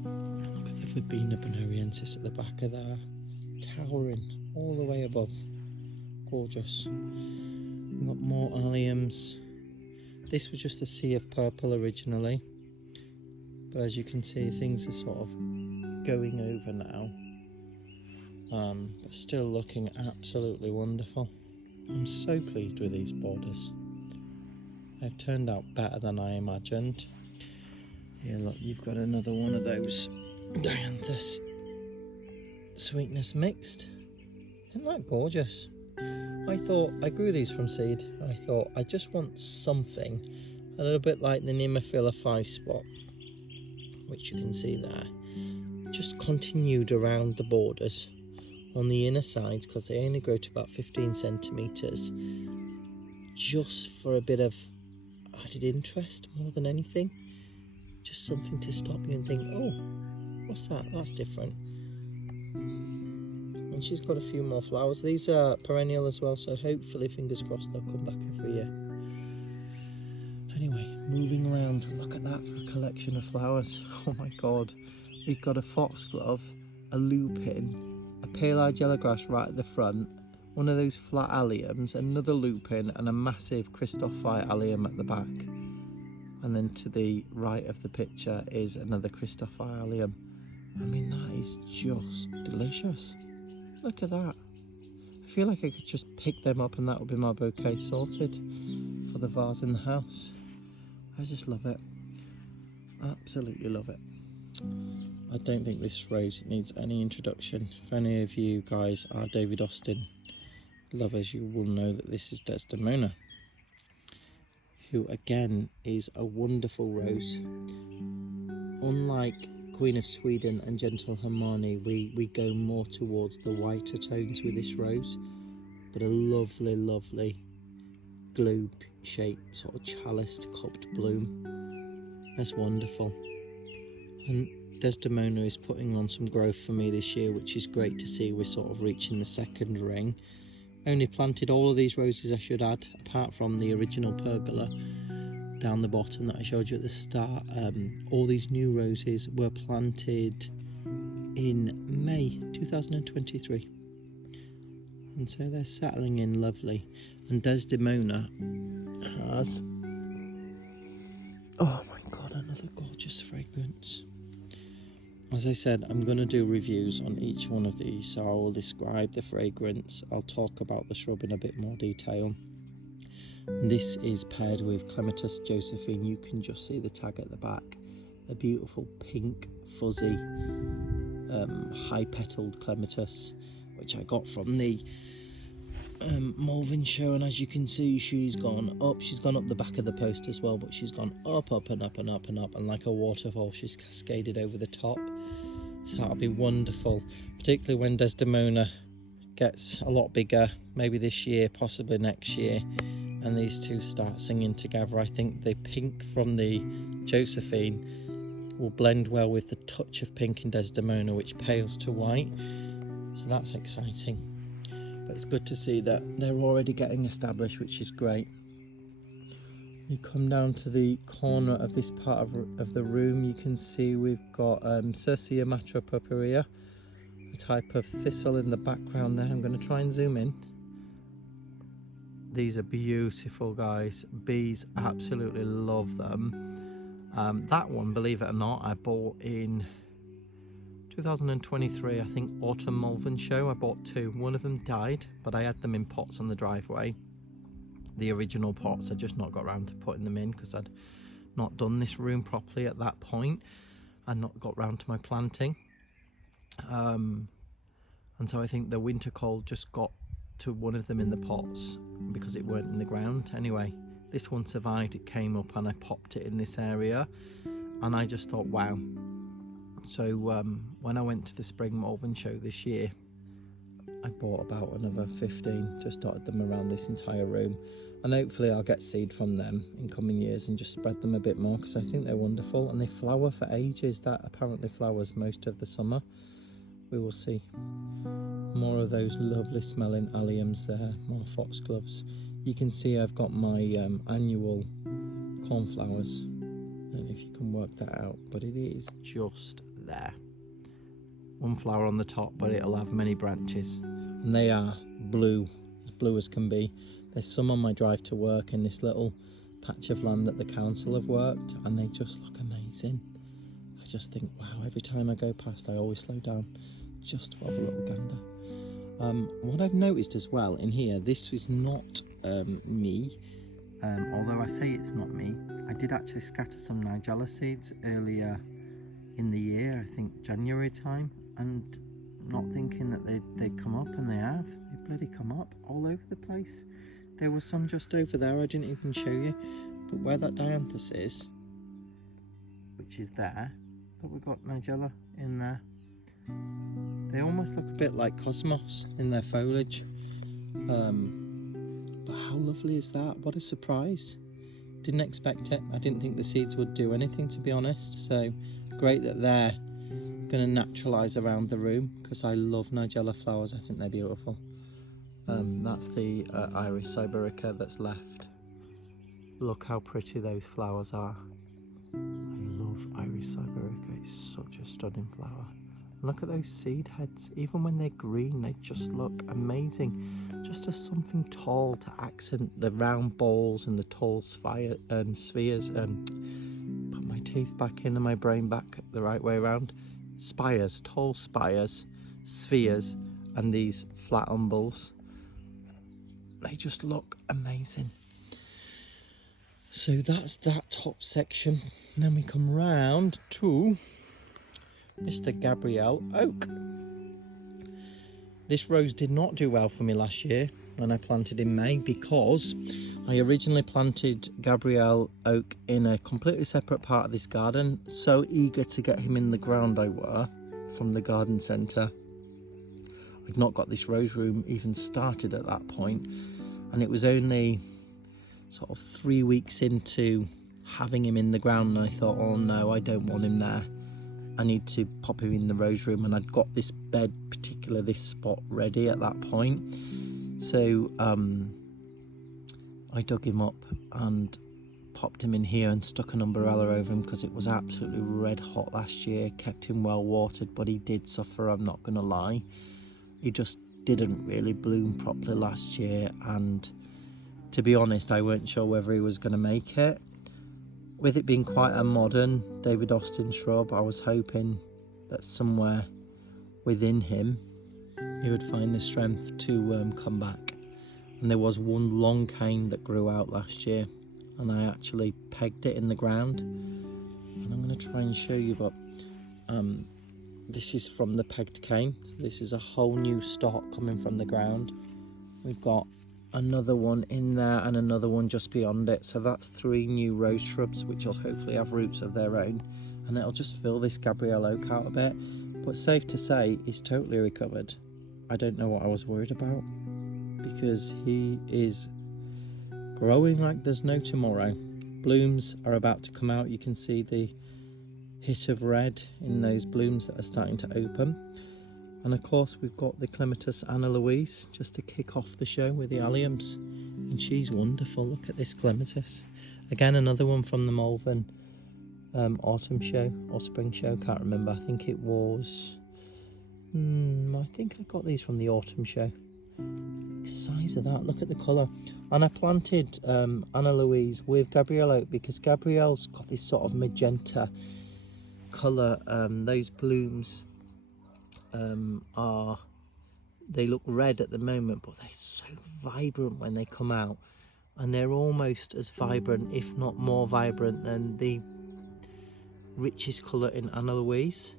Look at the Verbena bonariensis at the back of there, towering all the way above. Gorgeous. We've got more alliums. This was just a sea of purple originally, but as you can see, things are sort of going over now, but still looking absolutely wonderful. I'm so pleased with these borders. They've turned out better than I imagined. Here, look, you've got another one of those dianthus sweetness mixed. Isn't that gorgeous? I thought, I grew these from seed. I thought I just want something a little bit like the Nemophila 5 spot, which you can see there, just continued around the borders on the inner sides, because they only grow to about 15 centimetres, just for a bit of added interest more than anything. Just something to stop you and think, oh, what's that? That's different. And she's got a few more flowers. These are perennial as well, so hopefully, fingers crossed, they'll come back every year. Anyway, moving around, look at that for a collection of flowers. Oh my God. We've got a foxglove, a lupin, a pale-eyed yellowgrass right at the front, one of those flat alliums, another lupin, and a massive Christophi allium at the back. And then to the right of the picture is another Christophi allium. I mean, that is just delicious. Look at that. I feel like I could just pick them up and that would be my bouquet sorted for the vase in the house. I just love it. Absolutely love it. I don't think this rose needs any introduction. If any of you guys are David Austin lovers, you will know that this is Desdemona, who again is a wonderful rose. Unlike Queen of Sweden and Gentle Hermione, we go more towards the whiter tones with this rose, but a lovely, lovely globe-shaped sort of chaliced cupped bloom. That's wonderful. And Desdemona is putting on some growth for me this year, which is great to see. We're sort of reaching the second ring. Only planted all of these roses, I should add, apart from the original pergola down the bottom that I showed you at the start. All these new roses were planted in May 2023, and so they're settling in lovely. And Desdemona has, oh my God, another gorgeous fragrance. As I said, I'm going to do reviews on each one of these, so I will describe the fragrance. I'll talk about the shrub in a bit more detail. This is paired with Clematis Josephine. You can just see the tag at the back. A beautiful pink, fuzzy, high-petaled clematis, which I got from the Malvern show, and as you can see, she's gone up. She's gone up the back of the post as well, but she's gone up, up and up and up and up, and like a waterfall she's cascaded over the top. So that'll be wonderful, particularly when Desdemona gets a lot bigger, maybe this year, possibly next year, and these two start singing together. I think the pink from the Josephine will blend well with the touch of pink in Desdemona, which pales to white, so that's exciting. But it's good to see that they're already getting established, which is great. You come down to the corner of this part of the room, you can see we've got Circia matropurpurea, a type of thistle in the background there. I'm going to try and zoom in. These are beautiful, guys. Bees absolutely love them. That one, believe it or not, I bought in 2023, I think, autumn Malvern show. I bought two. One of them died, but I had them in pots on the driveway. The original pots, I just not got around to putting them in because I'd not done this room properly at that point and not got round to my planting. And so I think the winter cold just got to one of them in the pots because it weren't in the ground. Anyway, this one survived. It came up and I popped it in this area, and I just thought, wow. So when I went to the spring Malvern show this year, I bought about another 15, just dotted them around this entire room, and hopefully I'll get seed from them in coming years and just spread them a bit more, because I think they're wonderful and they flower for ages. That apparently flowers most of the summer. We will see. More of those lovely smelling alliums there, more foxgloves. You can see I've got my annual cornflowers. I don't know if you can work that out, but it is just there. One flower on the top, but it'll have many branches, and they are blue as can be. There's some on my drive to work in this little patch of land that the council have worked, and they just look amazing. I just think, wow, every time I go past I always slow down just to have a little gander. What I've noticed as well in here, this is not me, although I say it's not me. I did actually scatter some nigella seeds earlier in the year, I think January time, and not thinking that they'd come up, and they have. They bloody come up all over the place. There was some just over there, I didn't even show you, but where that dianthus is, which is there, but we've got nigella in there. They almost look a bit like cosmos in their foliage, but how lovely is that? What a surprise. Didn't expect it. I didn't think the seeds would do anything, to be honest, so great that they're going to naturalise around the room, because I love nigella flowers. I think they're beautiful. That's the Iris siberica that's left. Look how pretty those flowers are. I love Iris siberica. It's such a stunning flower. Look at those seed heads. Even when they're green, they just look amazing. Just as something tall to accent the round balls and the tall spheres. Put my teeth back in and my brain back the right way around. Spires, tall spires, spheres, and these flat umbels. They just look amazing. So that's that top section. And then we come round to Mr. Gabrielle Oak. This rose did not do well for me last year when I planted in May, because I originally planted Gabrielle Oak in a completely separate part of this garden. So eager to get him in the ground I were from the garden centre. I'd not got this rose room even started at that point, and it was only sort of 3 weeks into having him in the ground, and I thought, oh no, I don't want him there. I need to pop him in the rose room, and I'd got this bed, particularly this spot, ready at that point. So I dug him up and popped him in here and stuck an umbrella over him, because it was absolutely red hot last year. Kept him well watered, but he did suffer, I'm not going to lie. He just didn't really bloom properly last year, and to be honest, I weren't sure whether he was going to make it. With it being quite a modern David Austin shrub, I was hoping that somewhere within him he would find the strength to come back. And there was one long cane that grew out last year, and I actually pegged it in the ground. And I'm going to try and show you, but this is from the pegged cane. This is a whole new stock coming from the ground. We've got another one in there and another one just beyond it. So that's 3 new rose shrubs, which will hopefully have roots of their own. And it'll just fill this Gabrielle oak out a bit. But safe to say, he's totally recovered. I don't know what I was worried about, because he is growing like there's no tomorrow. Blooms are about to come out. You can see the hit of red in those blooms that are starting to open. And of course we've got the Clematis Anna Louise just to kick off the show with the Alliums. And she's wonderful. Look at this Clematis. Again, another one from the Malvern autumn show or spring show, can't remember. I think it was... I think I got these from the autumn show. The size of that, look at the colour. And I planted Anna Louise with Gabrielle Oak because Gabrielle's got this sort of magenta colour. Those blooms they look red at the moment, but they're so vibrant when they come out, and they're almost as vibrant, if not more vibrant, than the richest colour in Anna Louise.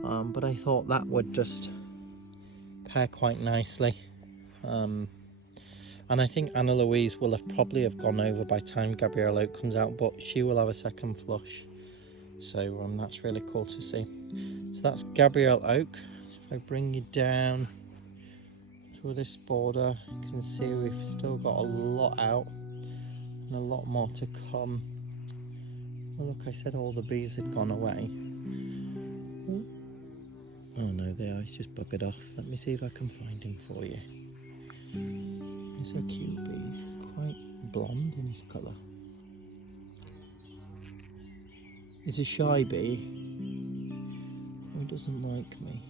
But I thought that would just pair quite nicely, and I think Anna Louise will probably have gone over by the time Gabrielle Oak comes out, but she will have a second flush. So that's really cool to see. So that's Gabrielle Oak. If I bring you down to this border, you can see we've still got a lot out and a lot more to come. Oh, look, I said all the bees had gone away. Oh no, they are. He's just buggered off. Let me see if I can find him for you. He's a cute bee. He's quite blonde in his colour. He's a shy bee. He doesn't like me.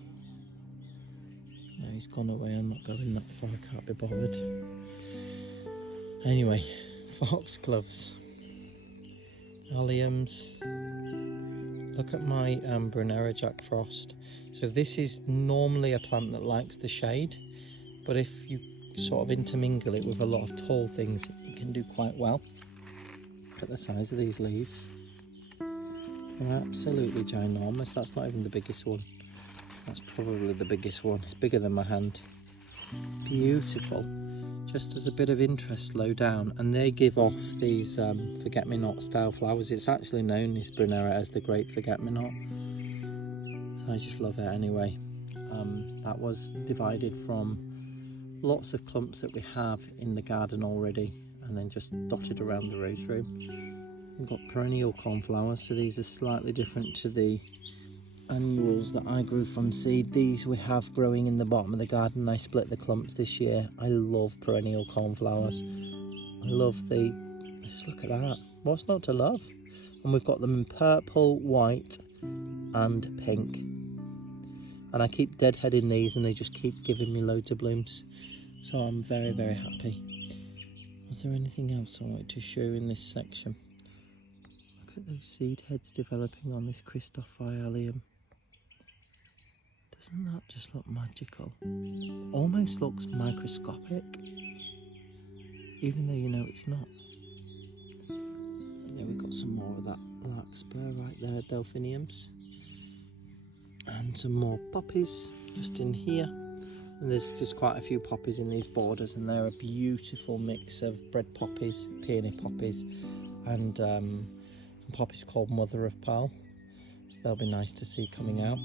No, he's gone away. I'm not going that far. I can't be bothered. Anyway, foxgloves, alliums. Look at my Brunera Jack Frost. So this is normally a plant that likes the shade, but if you sort of intermingle it with a lot of tall things, it can do quite well. Look at the size of these leaves. They're absolutely ginormous. That's not even the biggest one. That's probably the biggest one. It's bigger than my hand. Beautiful. Just as a bit of interest low down, and they give off these forget-me-not style flowers. It's actually known, this Brunera, as the Great Forget-me-not. So I just love it anyway. That was divided from lots of clumps that we have in the garden already, and then just dotted around the rose room. We've got perennial cornflowers, so these are slightly different to the annuals that I grew from seed. These we have growing in the bottom of the garden. I split the clumps this year. I love perennial cornflowers. I love just look at that. What's not to love? And we've got them in purple, white and pink. And I keep deadheading these and they just keep giving me loads of blooms. So I'm very, very happy. Was there anything else I wanted to show in this section? Look at those seed heads developing on this Christophi Allium. Doesn't that just look magical? Almost looks microscopic, even though you know it's not. And then we've got some more of that larkspur right there, delphiniums. And some more poppies just in here. And there's just quite a few poppies in these borders, and they're a beautiful mix of bread poppies, peony poppies, and poppies called Mother of Pearl. So they'll be nice to see coming out.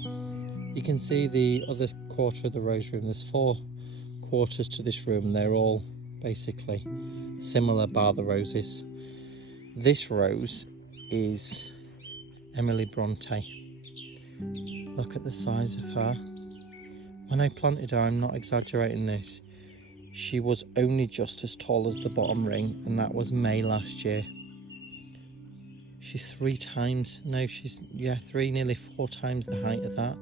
You can see the other quarter of the rose room. There's 4 quarters to this room. They're all basically similar, bar the roses. This rose is Emily Bronte. Look at the size of her. When I planted her, I'm not exaggerating this, she was only just as tall as the bottom ring, and that was May last year. She's 3 times, no, she's, yeah, 3, nearly 4 times the height of that.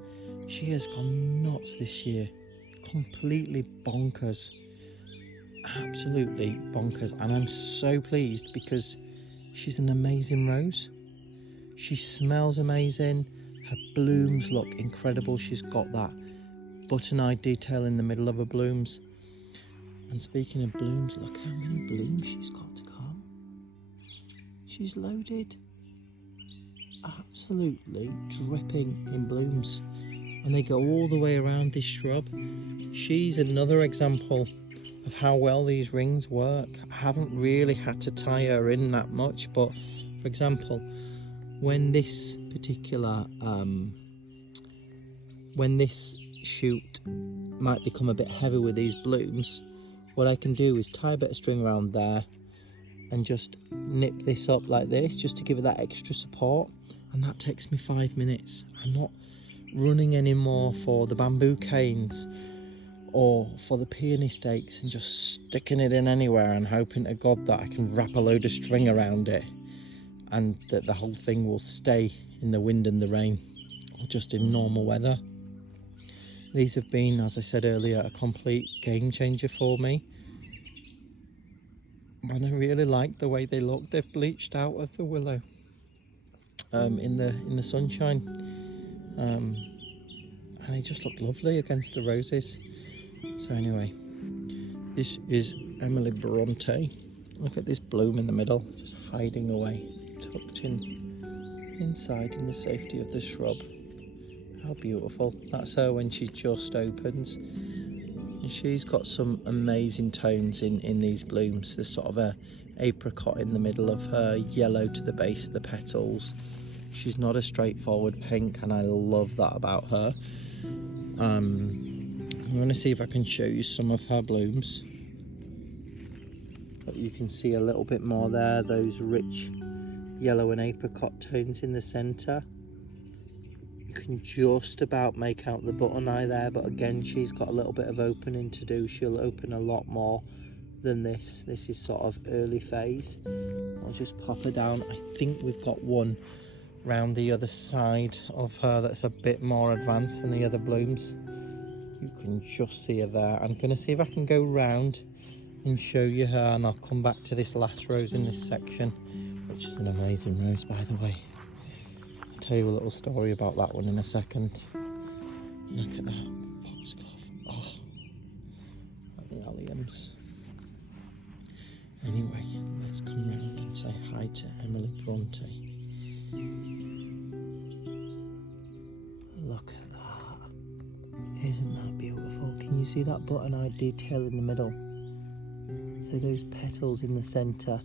She has gone nuts this year. Completely bonkers. Absolutely bonkers. And I'm so pleased because she's an amazing rose. She smells amazing. Her blooms look incredible. She's got that button-eyed detail in the middle of her blooms. And speaking of blooms, look how many blooms she's got to come. She's loaded. Absolutely dripping in blooms, and they go all the way around this shrub. She's another example of how well these rings work. I haven't really had to tie her in that much, but for example, when this particular when this shoot might become a bit heavy with these blooms, what I can do is tie a bit of string around there and just nip this up like this, just to give it that extra support, and that takes me 5 minutes. I'm not running anymore for the bamboo canes or for the peony stakes and just sticking it in anywhere and hoping to God that I can wrap a load of string around it and that the whole thing will stay in the wind and the rain, or just in normal weather. These have been, as I said earlier, a complete game changer for me. And I really like the way they look. They've bleached out of the willow in the sunshine, and they just look lovely against the roses. So anyway, this is Emily Bronte. Look at this bloom in the middle, just hiding away, tucked in inside in the safety of the shrub. How beautiful. That's her when she just opens. And she's got some amazing tones in these blooms. There's sort of a apricot in the middle of her, yellow to the base of the petals. She's not a straightforward pink, and I love that about her. I'm going to see if I can show you some of her blooms. But you can see a little bit more there, those rich yellow and apricot tones in the centre. You can just about make out the button eye there, but again, she's got a little bit of opening to do. She'll open a lot more than this. This is sort of early phase. I'll just pop her down. I think we've got one round the other side of her that's a bit more advanced than the other blooms. You can just see her there. I'm going to see if I can go round and show you her, and I'll come back to this last rose in this section, which is an amazing rose, by the way. I'll tell you a little story about that one in a second. Look at that foxglove. Oh, like the alliums. Anyway, let's come round and say hi to Emily Bronte. Look at that. Isn't that beautiful? Can you see that button-eyed detail in the middle? So those petals in the centre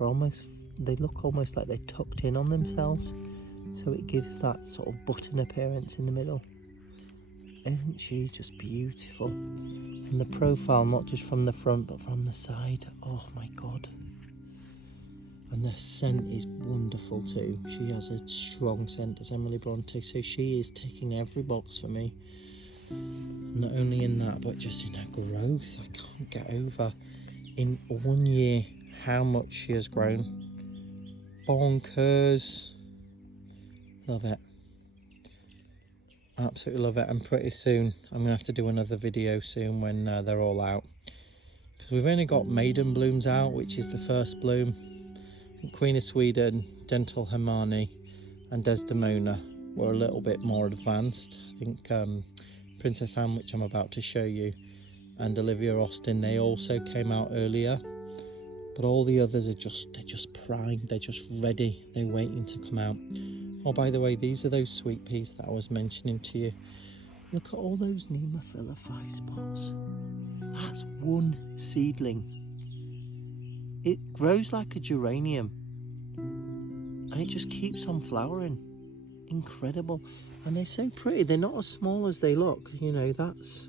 are they look almost like they're tucked in on themselves. So it gives that sort of button appearance in the middle. Isn't she just beautiful? And the profile, not just from the front, but from the side. Oh my God. And the scent is wonderful too. She has a strong scent as Emily Bronte, so she is ticking every box for me. Not only in that, but just in her growth. I can't get over, in 1 year, how much she has grown. Bonkers. Love it. Absolutely love it. And pretty soon, I'm going to have to do another video soon when they're all out. Because we've only got maiden blooms out, which is the first bloom. Queen of Sweden, Dental Hermione and Desdemona were a little bit more advanced. I think Princess Anne, which I'm about to show you, and Olivia Austin, they also came out earlier. But all the others are they're just primed, they're just ready, they're waiting to come out. Oh, by the way, these are those sweet peas that I was mentioning to you. Look at all those Nemophila 5 spores. That's one seedling. It grows like a geranium and it just keeps on flowering. Incredible. And they're so pretty. They're not as small as they look. You know, that's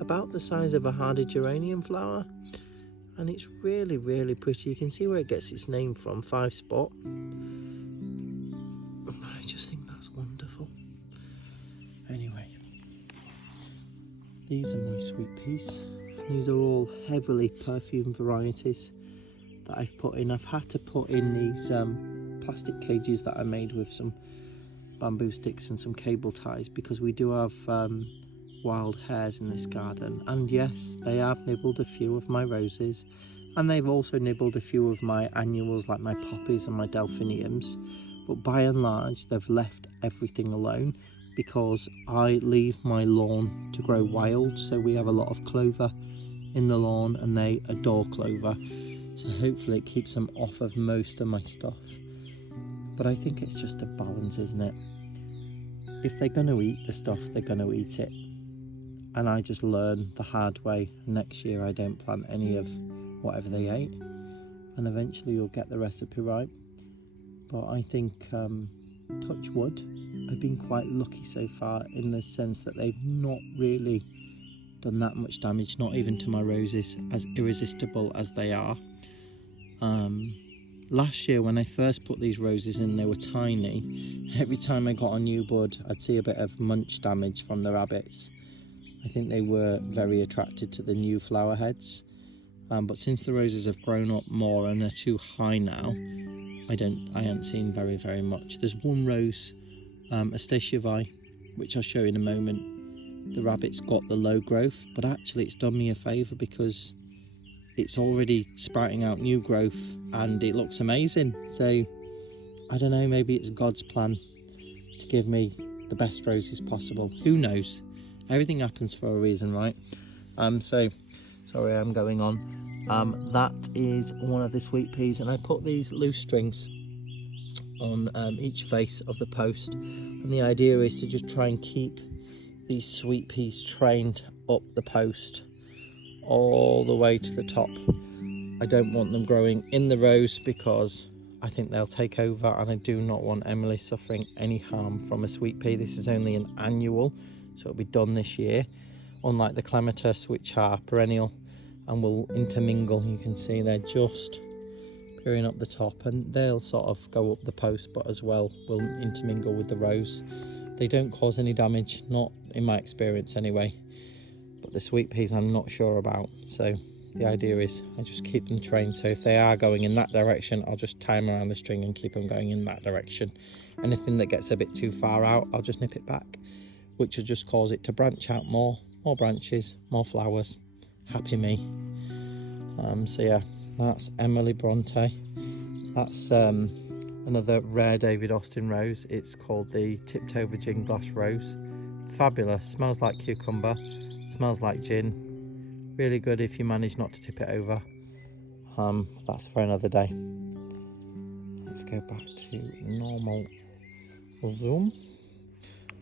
about the size of a hardy geranium flower, and it's really, really pretty. You can see where it gets its name from, 5 spot. But I just think that's wonderful. Anyway, these are my sweet peas. These are all heavily perfumed varieties that I've put in. I've had to put in these plastic cages that I made with some bamboo sticks and some cable ties, because we do have wild hares in this garden, and yes, they have nibbled a few of my roses, and they've also nibbled a few of my annuals like my poppies and my delphiniums, but by and large they've left everything alone because I leave my lawn to grow wild. So we have a lot of clover in the lawn and they adore clover, so hopefully it keeps them off of most of my stuff. But I think it's just a balance, isn't it? If they're going to eat the stuff, they're going to eat it. and I just learn the hard way. Next year I don't plant any of whatever they ate, and eventually you'll get the recipe right. But I think, touch wood, I've been quite lucky so far in the sense that they've not really done that much damage, not even to my roses, as irresistible as they are. Last year when I first put these roses in, they were tiny. Every time I got a new bud, I'd see a bit of munch damage from the rabbits. I think they were very attracted to the new flower heads. But since the roses have grown up more and are too high now, I haven't seen very much. There's one rose, Astacia Vi, which I'll show you in a moment. The rabbits got the low growth, but actually it's done me a favour because it's already sprouting out new growth and it looks amazing. So I don't know, maybe it's God's plan to give me the best roses possible. Who knows? Everything happens for a reason, right? So sorry, I'm going on. That is one of the sweet peas, and I put these loose strings on each face of the post, and the idea is to just try and keep these sweet peas trained up the post all the way to the top. I don't want them growing in the rows because I think they'll take over, and I do not want Emily suffering any harm from a sweet pea. This is only an annual, so it'll be done this year, unlike the clematis, which are perennial and will intermingle. You can see they're just peering up the top, and they'll sort of go up the post, but as well will intermingle with the rows. They don't cause any damage, not in my experience anyway, but the sweet peas I'm not sure about. So the idea is I just keep them trained, so if they are going in that direction, I'll just tie them around the string and keep them going in that direction. Anything that gets a bit too far out, I'll just nip it back, which will just cause it to branch out more branches, more flowers. Happy me. So yeah, that's Emily Bronte. That's another rare David Austin rose. It's called the tipped over gin glass rose. Fabulous, smells like cucumber, smells like gin. Really good if you manage not to tip it over. That's for another day. Let's go back to normal zoom.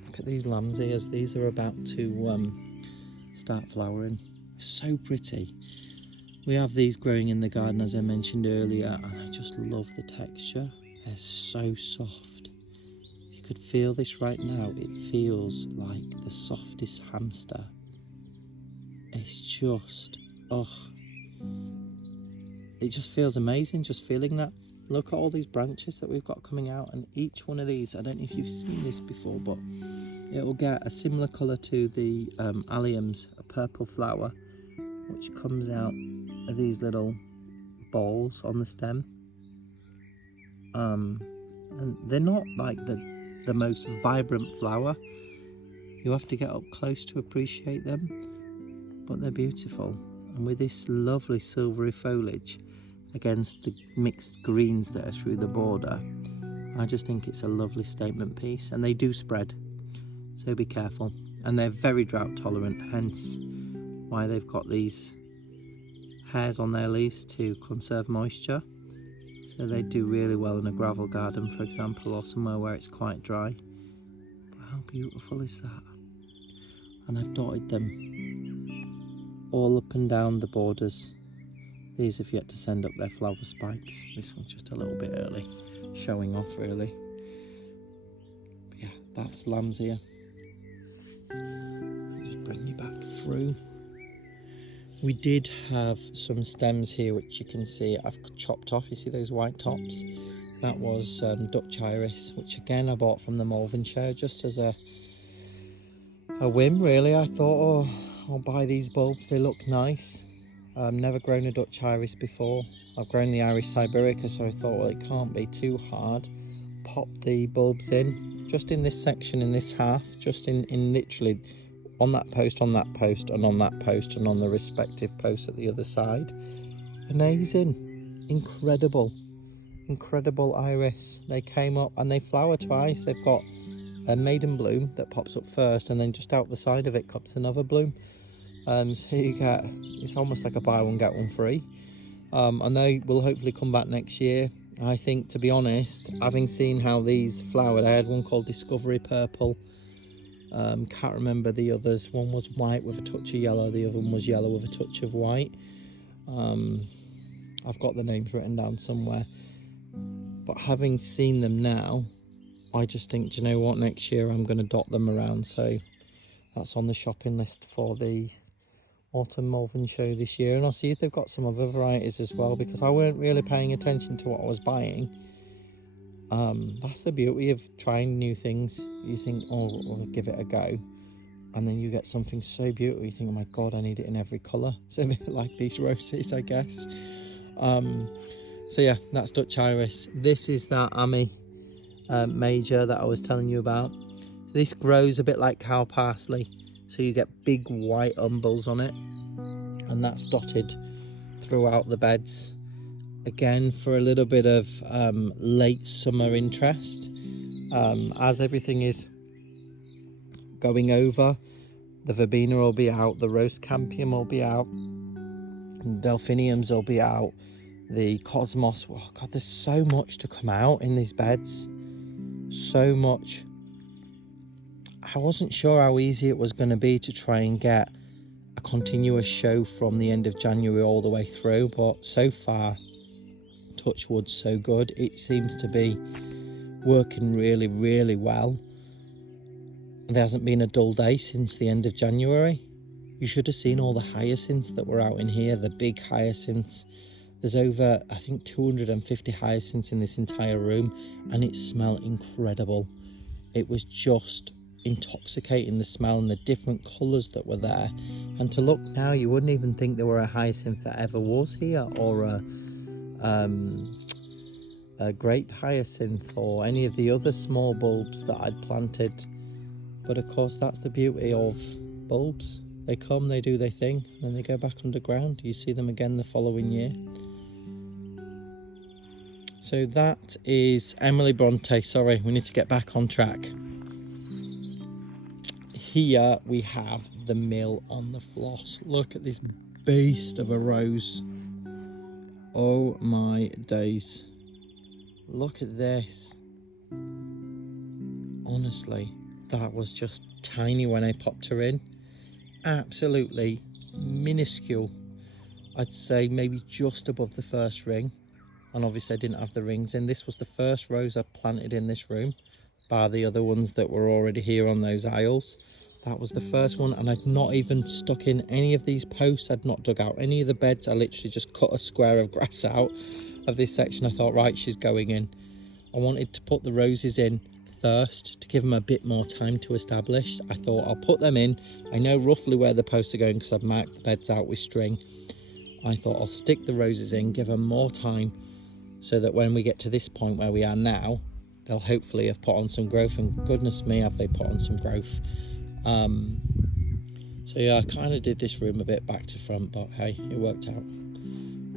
Look at these lamb's ears. These are about to start flowering. So pretty. We have these growing in the garden, as I mentioned earlier, and I just love the texture. They're so soft. If you could feel this right now, it feels like the softest hamster. It's just, it just feels amazing just feeling that. Look at all these branches that we've got coming out, and each one of these, I don't know if you've seen this before, but it will get a similar colour to the Alliums, a purple flower, which comes out of these little balls on the stem. And they're not like the most vibrant flower. You have to get up close to appreciate them, but they're beautiful. And with this lovely silvery foliage against the mixed greens that are through the border, I just think it's a lovely statement piece. And they do spread, so be careful. And they're very drought tolerant, hence why they've got these hairs on their leaves to conserve moisture. So they do really well in a gravel garden, for example, or somewhere where it's quite dry. But how beautiful is that? And I've dotted them all up and down the borders. These have yet to send up their flower spikes. This one's just a little bit early, showing off really. But yeah, that's lamb's ear. I'll just bring you back through. We did have some stems here, which you can see I've chopped off. You see those white tops? That was Dutch iris, which again I bought from the Malvern Show just as a whim really. I thought, oh, I'll buy these bulbs, they look nice. I've never grown a Dutch iris before. I've grown the Iris Siberica, so I thought, well, it can't be too hard. Pop the bulbs in, just in this section, in this half, just in literally on that post, and on that post, and on the respective posts at the other side. Amazing, incredible iris. They came up and they flower twice. They've got a maiden bloom that pops up first, and then just out the side of it comes another bloom. So you get, it's almost like a buy one get one free. And they will hopefully come back next year. I think, to be honest, having seen how these flowered, I had one called Discovery Purple Can't remember the others. One was white with a touch of yellow, the other one was yellow with a touch of white. I've got the names written down somewhere, but having seen them now, I just think, do you know what, next year I'm going to dot them around. So that's on the shopping list for the autumn Malvern show this year, and I'll see if they've got some other varieties as well, because I weren't really paying attention to what I was buying. That's the beauty of trying new things. You think, oh, I'll give it a go, and then you get something so beautiful, you think, oh my god, I need it in every colour. So a bit like these roses, I guess. So yeah, that's Dutch Iris. This is that Ami Major that I was telling you about. This grows a bit like cow parsley, so you get big white umbels on it, and that's dotted throughout the beds. Again, for a little bit of late summer interest. As everything is going over, the verbena will be out, the rose campion will be out, and delphiniums will be out, the cosmos. Oh god, there's so much to come out in these beds, so much. I wasn't sure how easy it was going to be to try and get a continuous show from the end of January all the way through, but so far, touch wood, so good. It seems to be working really, really well. There hasn't been a dull day since the end of January. You should have seen all the hyacinths that were out in here, the big hyacinths. There's over, I think, 250 hyacinths in this entire room, and it smelled incredible. It was just intoxicating, the smell and the different colours that were there. And to look now, you wouldn't even think there were a hyacinth that ever was here, or a grape hyacinth, or any of the other small bulbs that I'd planted. But of course, that's the beauty of bulbs. They come, they do their thing, and then they go back underground. You see them again the following year. So that is Emily Bronte. Sorry, we need to get back on track. Here we have the Mill on the Floss. Look at this beast of a rose. Oh my days. Look at this. Honestly, that was just tiny when I popped her in. Absolutely minuscule. I'd say maybe just above the first ring. And obviously I didn't have the rings in. This was the first rose I planted in this room, bar the other ones that were already here on those aisles. That was the first one, and I'd not even stuck in any of these posts. I'd not dug out any of the beds. I literally just cut a square of grass out of this section. I thought, right, she's going in. I wanted to put the roses in first to give them a bit more time to establish. I thought, I'll put them in. I know roughly where the posts are going because I've marked the beds out with string. I thought I'll stick the roses in, give them more time, so that when we get to this point where we are now, they'll hopefully have put on some growth, and goodness me, have they put on some growth. So yeah, I kind of did this room a bit back to front, but hey, it worked out.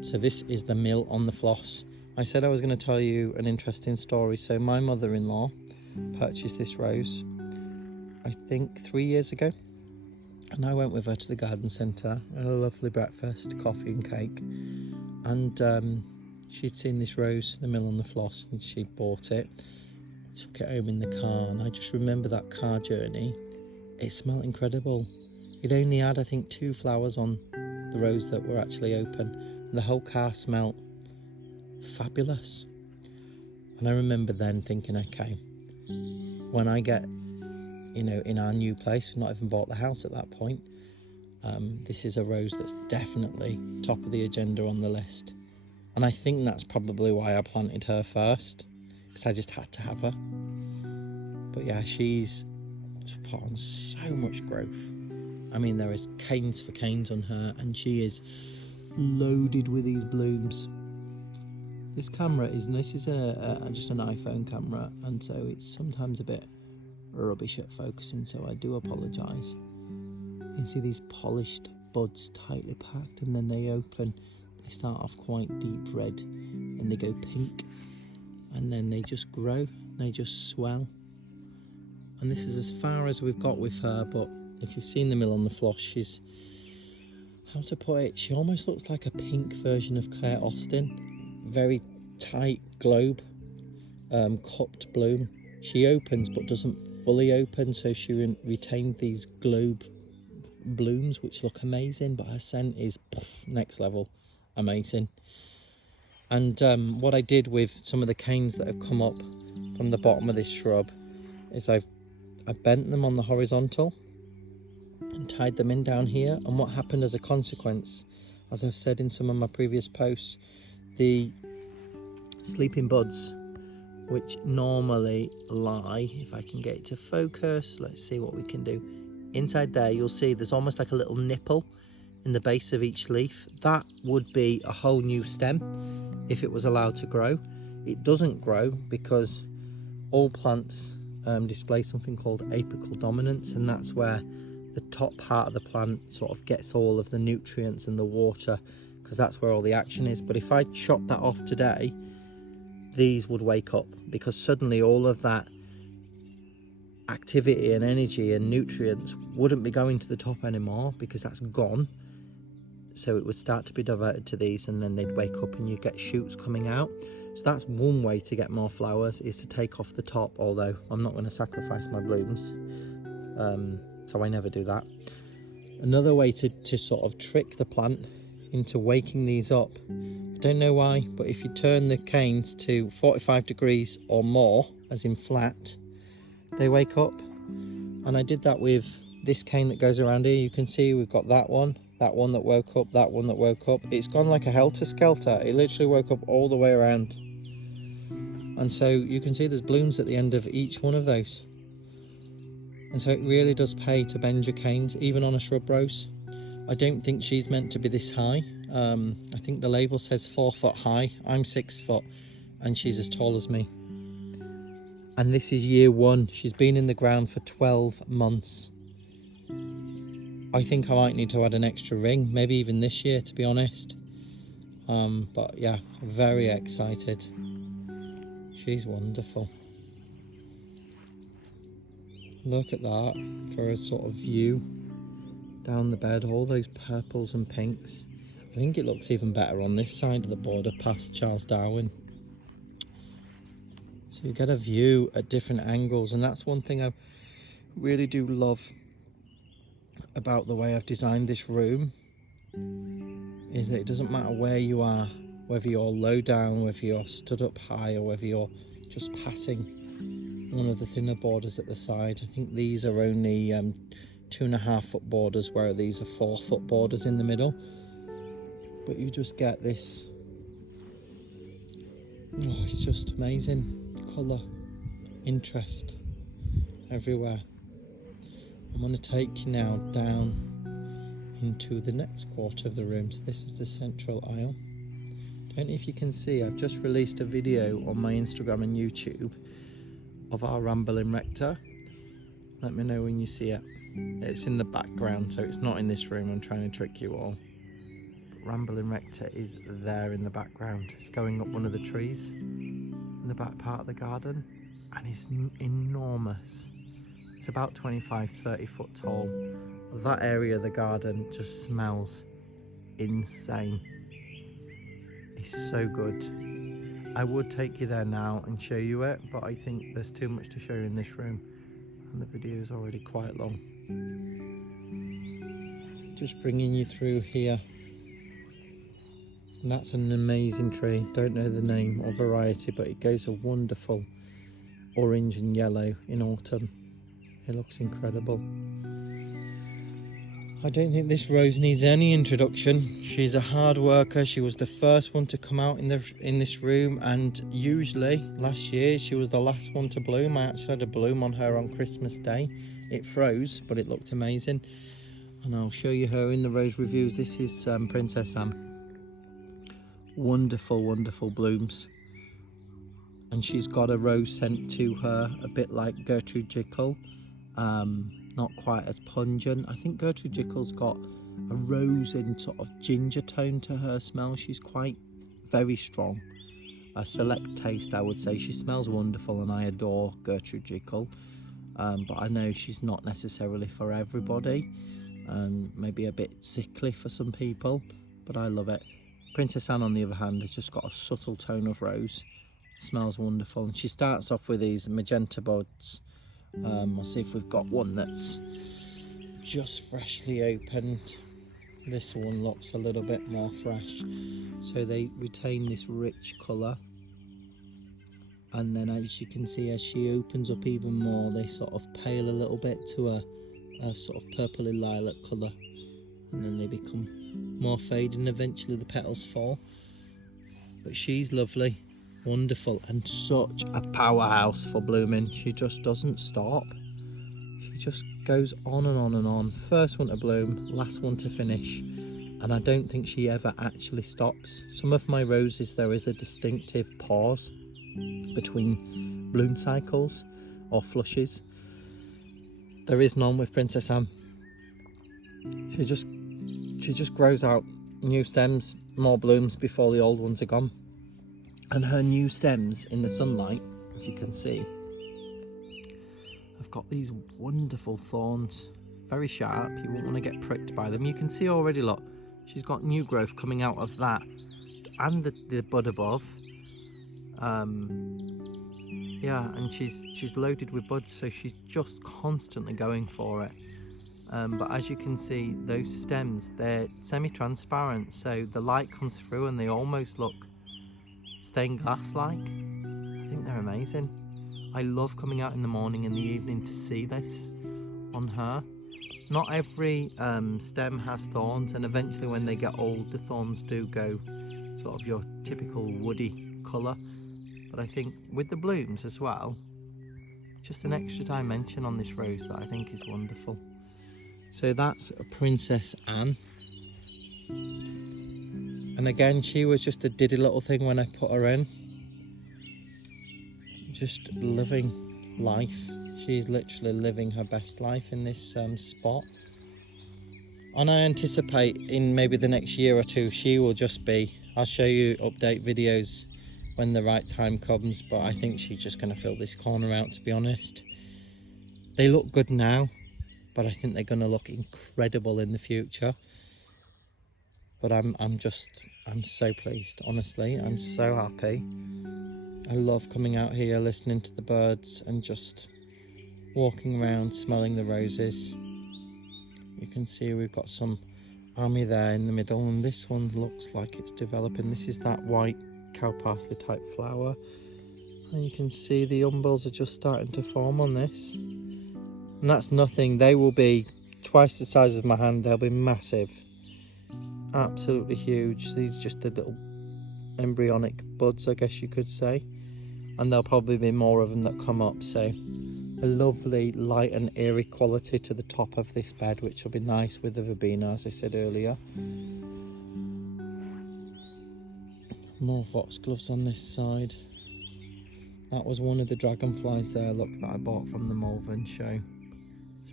So this is the Mill on the Floss. I said I was going to tell you an interesting story. So my mother-in-law purchased this rose, I think 3 years ago, and I went with her to the garden centre, had a lovely breakfast, coffee and cake, and she'd seen this rose, the Mill on the Floss, and she bought it, took it home in the car, and I just remember that car journey. It smelled incredible. It only had, I think, 2 flowers on the rose that were actually open, and the whole car smelled fabulous. And I remember then thinking, okay, when I get, you know, in our new place, we've not even bought the house at that point, this is a rose that's definitely top of the agenda on the list. And I think that's probably why I planted her first, because I just had to have her. But yeah, she's put on so much growth. I mean, there is canes for canes on her, and she is loaded with these blooms. This camera is, and this is just an iPhone camera, and so it's sometimes a bit rubbish at focusing, so I do apologise. You can see these polished buds tightly packed, and then they open. They start off quite deep red, and they go pink, and then they just grow, they just swell. And this is as far as we've got with her, but if you've seen the Mill on the Floss, she's, how to put it, she almost looks like a pink version of Claire Austin. Very tight globe, cupped bloom, she opens but doesn't fully open, so she retained these globe blooms which look amazing, but her scent is next level amazing. And what I did with some of the canes that have come up from the bottom of this shrub is I bent them on the horizontal and tied them in down here. And what happened as a consequence, as I've said in some of my previous posts, the sleeping buds, which normally lie, if I can get it to focus, let's see what we can do. Inside there you'll see there's almost like a little nipple in the base of each leaf. That would be a whole new stem if it was allowed to grow. It doesn't grow because all plants display something called apical dominance, and that's where the top part of the plant sort of gets all of the nutrients and the water, because that's where all the action is. But if I chop that off today, these would wake up, because suddenly all of that activity and energy and nutrients wouldn't be going to the top anymore, because that's gone. So it would start to be diverted to these, and then they'd wake up and you get shoots coming out. So that's one way to get more flowers, is to take off the top, although I'm not going to sacrifice my blooms, so I never do that. Another way to sort of trick the plant into waking these up, I don't know why, but if you turn the canes to 45 degrees or more, as in flat, they wake up. And I did that with this cane that goes around here. You can see we've got that one that woke up, that one that woke up. It's gone like a helter-skelter. It literally woke up all the way around. And so you can see there's blooms at the end of each one of those. And so it really does pay to bend your canes, even on a shrub rose. I don't think she's meant to be this high. I think the label says 4 foot high. I'm 6 foot and she's as tall as me. And this is year 1. She's been in the ground for 12 months. I think I might need to add an extra ring, maybe even this year, to be honest. But yeah, very excited. She's wonderful. Look at that for a sort of view down the bed, all those purples and pinks. I think it looks even better on this side of the border past Charles Darwin. So you get a view at different angles, and that's one thing I really do love about the way I've designed this room, is that it doesn't matter where you are, whether you're low down, whether you're stood up high, or whether you're just passing one of the thinner borders at the side. I think these are only 2.5 foot borders, where these are 4 foot borders in the middle. But you just get this, oh, it's just amazing colour, interest everywhere. I'm going to take you now down into the next quarter of the room. So this is the central aisle. Don't know if you can see, I've just released a video on my Instagram and YouTube of our rambling rector. Let me know when you see it. It's in the background, so it's not in this room. I'm trying to trick you all. But rambling rector is there in the background. It's going up one of the trees in the back part of the garden, and it's enormous. It's about 25-30 foot tall. That area of the garden just smells insane. It's so good. I would take you there now and show you it, but I think there's too much to show you in this room, and the video is already quite long. So just bringing you through here. And that's an amazing tree. Don't know the name or variety, but it goes a wonderful orange and yellow in autumn. It looks incredible. I don't think this rose needs any introduction. She's a hard worker. She was the first one to come out in this room, and usually last year she was the last one to bloom. I actually had a bloom on her on Christmas Day. It froze, but it looked amazing. And I'll show you her in the rose reviews. This is Princess Anne. Wonderful, wonderful blooms. And she's got a rose scent to her, a bit like Gertrude Jekyll. Not quite as pungent. I think Gertrude Jekyll's got a rose and sort of ginger tone to her smell. She's quite very strong. A select taste, I would say. She smells wonderful, and I adore Gertrude Jekyll. But I know she's not necessarily for everybody, and maybe a bit sickly for some people, but I love it. Princess Anne, on the other hand, has just got a subtle tone of rose. Smells wonderful. And she starts off with these magenta buds. I'll see if we've got one that's just freshly opened. This one looks a little bit more fresh, so they retain this rich colour, and then as you can see, as she opens up even more, they sort of pale a little bit to a sort of purpley lilac colour, and then they become more faded and eventually the petals fall. But she's lovely, wonderful, and such a powerhouse for blooming. She just doesn't stop. She just goes on and on and on. First one to bloom, last one to finish, and I don't think she ever actually stops. Some of my roses, there is a distinctive pause between bloom cycles or flushes. There is none with Princess Anne. She just grows out new stems, more blooms before the old ones are gone. And her new stems in the sunlight, as you can see, got these wonderful thorns, very sharp. You won't want to get pricked by them. You can see already, look, she's got new growth coming out of that and the bud above. Yeah, and she's loaded with buds, so she's just constantly going for it. But as you can see, those stems, they're semi-transparent, so the light comes through and they almost look stained glass like. I think they're amazing. I love coming out in the morning and the evening to see this on her. Not every stem has thorns, and eventually when they get old, the thorns do go sort of your typical woody colour. But I think with the blooms as well, just an extra dimension on this rose that I think is wonderful. So that's Princess Anne. And again, she was just a diddy little thing when I put her in. Just living life. She's literally living her best life in this spot. And I anticipate in maybe the next year or two, she will just be, I'll show you update videos when the right time comes, but I think she's just going to fill this corner out, to be honest. They look good now, but I think they're going to look incredible in the future. But I'm so pleased, honestly. I'm so happy. I love coming out here, listening to the birds and just walking around, smelling the roses. You can see we've got some army there in the middle, and this one looks like it's developing. This is that white cow parsley type flower. And you can see the umbels are just starting to form on this. And that's nothing. They will be twice the size of my hand. They'll be massive. Absolutely huge. These are just the little embryonic buds, I guess you could say. And there'll probably be more of them that come up. So a lovely light and airy quality to the top of this bed, which will be nice with the verbena, as I said earlier. More foxgloves on this side. That was one of the dragonflies there, look, that I bought from the Malvern show.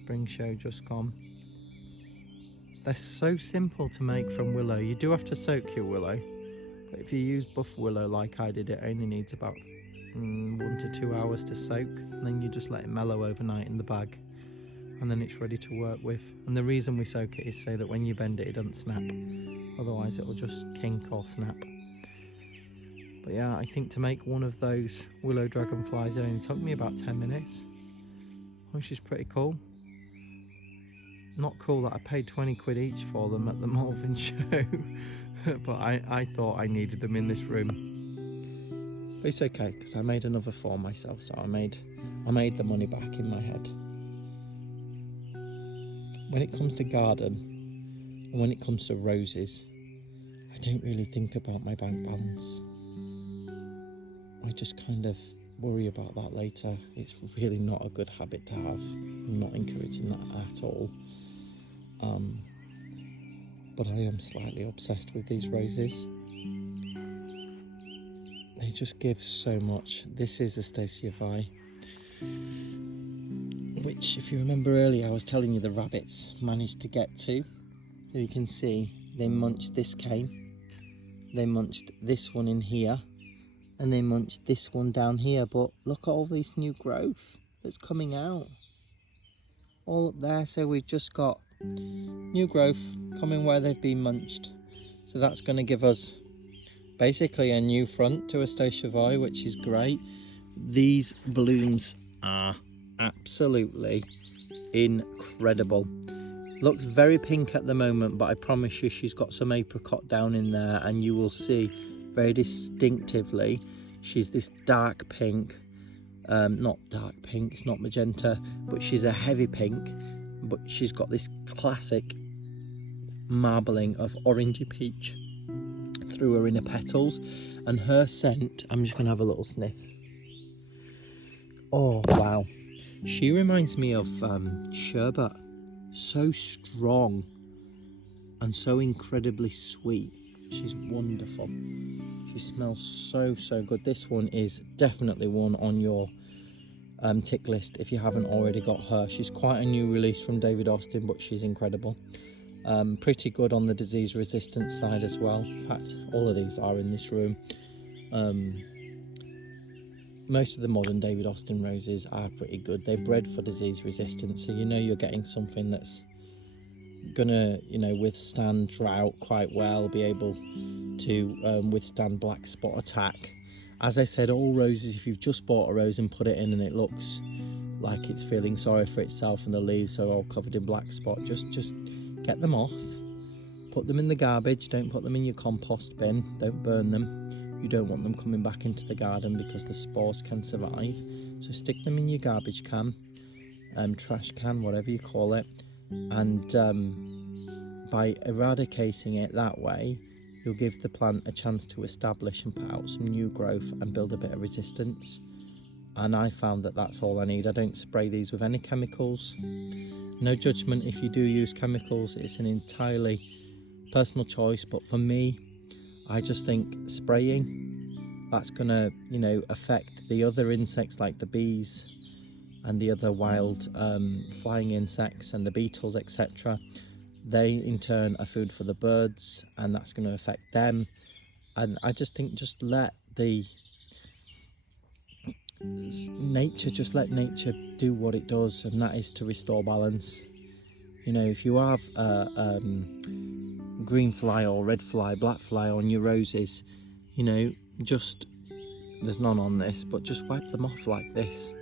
Spring show just gone. They're so simple to make from willow. You do have to soak your willow, but if you use buff willow like I did, it only needs about 1 to 2 hours to soak, and then you just let it mellow overnight in the bag, and then it's ready to work with. And the reason we soak it is so that when you bend it, it doesn't snap, otherwise it'll just kink or snap. But yeah, I think to make one of those willow dragonflies, it only took me about 10 minutes, which is pretty cool. Not cool that I paid 20 quid each for them at the Malvern show, but I thought I needed them in this room. But it's okay, because I made another for myself, so I made the money back in my head. When it comes to garden, and when it comes to roses, I don't really think about my bank balance. I just kind of worry about that later. It's really not a good habit to have. I'm not encouraging that at all. But I am slightly obsessed with these roses. They just give so much. This is a Stacia Vi, which, if you remember earlier, I was telling you the rabbits managed to get to. So you can see they munched this cane, they munched this one in here, and they munched this one down here. But look at all this new growth that's coming out all up there. So we've just got new growth coming where they've been munched, so that's going to give us basically a new front to Astocia Voi, which is great. These blooms are absolutely incredible. Looks very pink at the moment, but I promise you she's got some apricot down in there, and you will see very distinctively she's this dark pink. Not dark pink, it's not magenta, but she's a heavy pink, but she's got this classic marbling of orangey peach through her inner petals. And her scent, I'm just gonna have a little sniff. Oh wow, she reminds me of sherbet. So strong and so incredibly sweet. She's wonderful. She smells so good. This one is definitely one on your tick list if you haven't already got her. She's quite a new release from David Austin, but she's incredible. Pretty good on the disease resistance side as well. In fact, all of these are in this room. Most of the modern David Austin roses are pretty good. They're bred for disease resistance, so you know you're getting something that's gonna, you know, withstand drought quite well, be able to withstand black spot attack. As I said, all roses, if you've just bought a rose and put it in and it looks like it's feeling sorry for itself and the leaves are all covered in black spot, just get them off, put them in the garbage. Don't put them in your compost bin, don't burn them. You don't want them coming back into the garden because the spores can survive. So stick them in your garbage can, trash can, whatever you call it. And by eradicating it that way, you'll give the plant a chance to establish and put out some new growth and build a bit of resistance. And I found that that's all I need. I don't spray these with any chemicals. No judgment if you do use chemicals, it's an entirely personal choice. But for me, I just think spraying, that's gonna, you know, affect the other insects like the bees and the other wild flying insects and the beetles, etc. They in turn are food for the birds, and that's going to affect them. And I just think just let nature do what it does, and that is to restore balance. You know, if you have green fly or red fly, black fly on your roses, you know, just, there's none on this, but just wipe them off like this.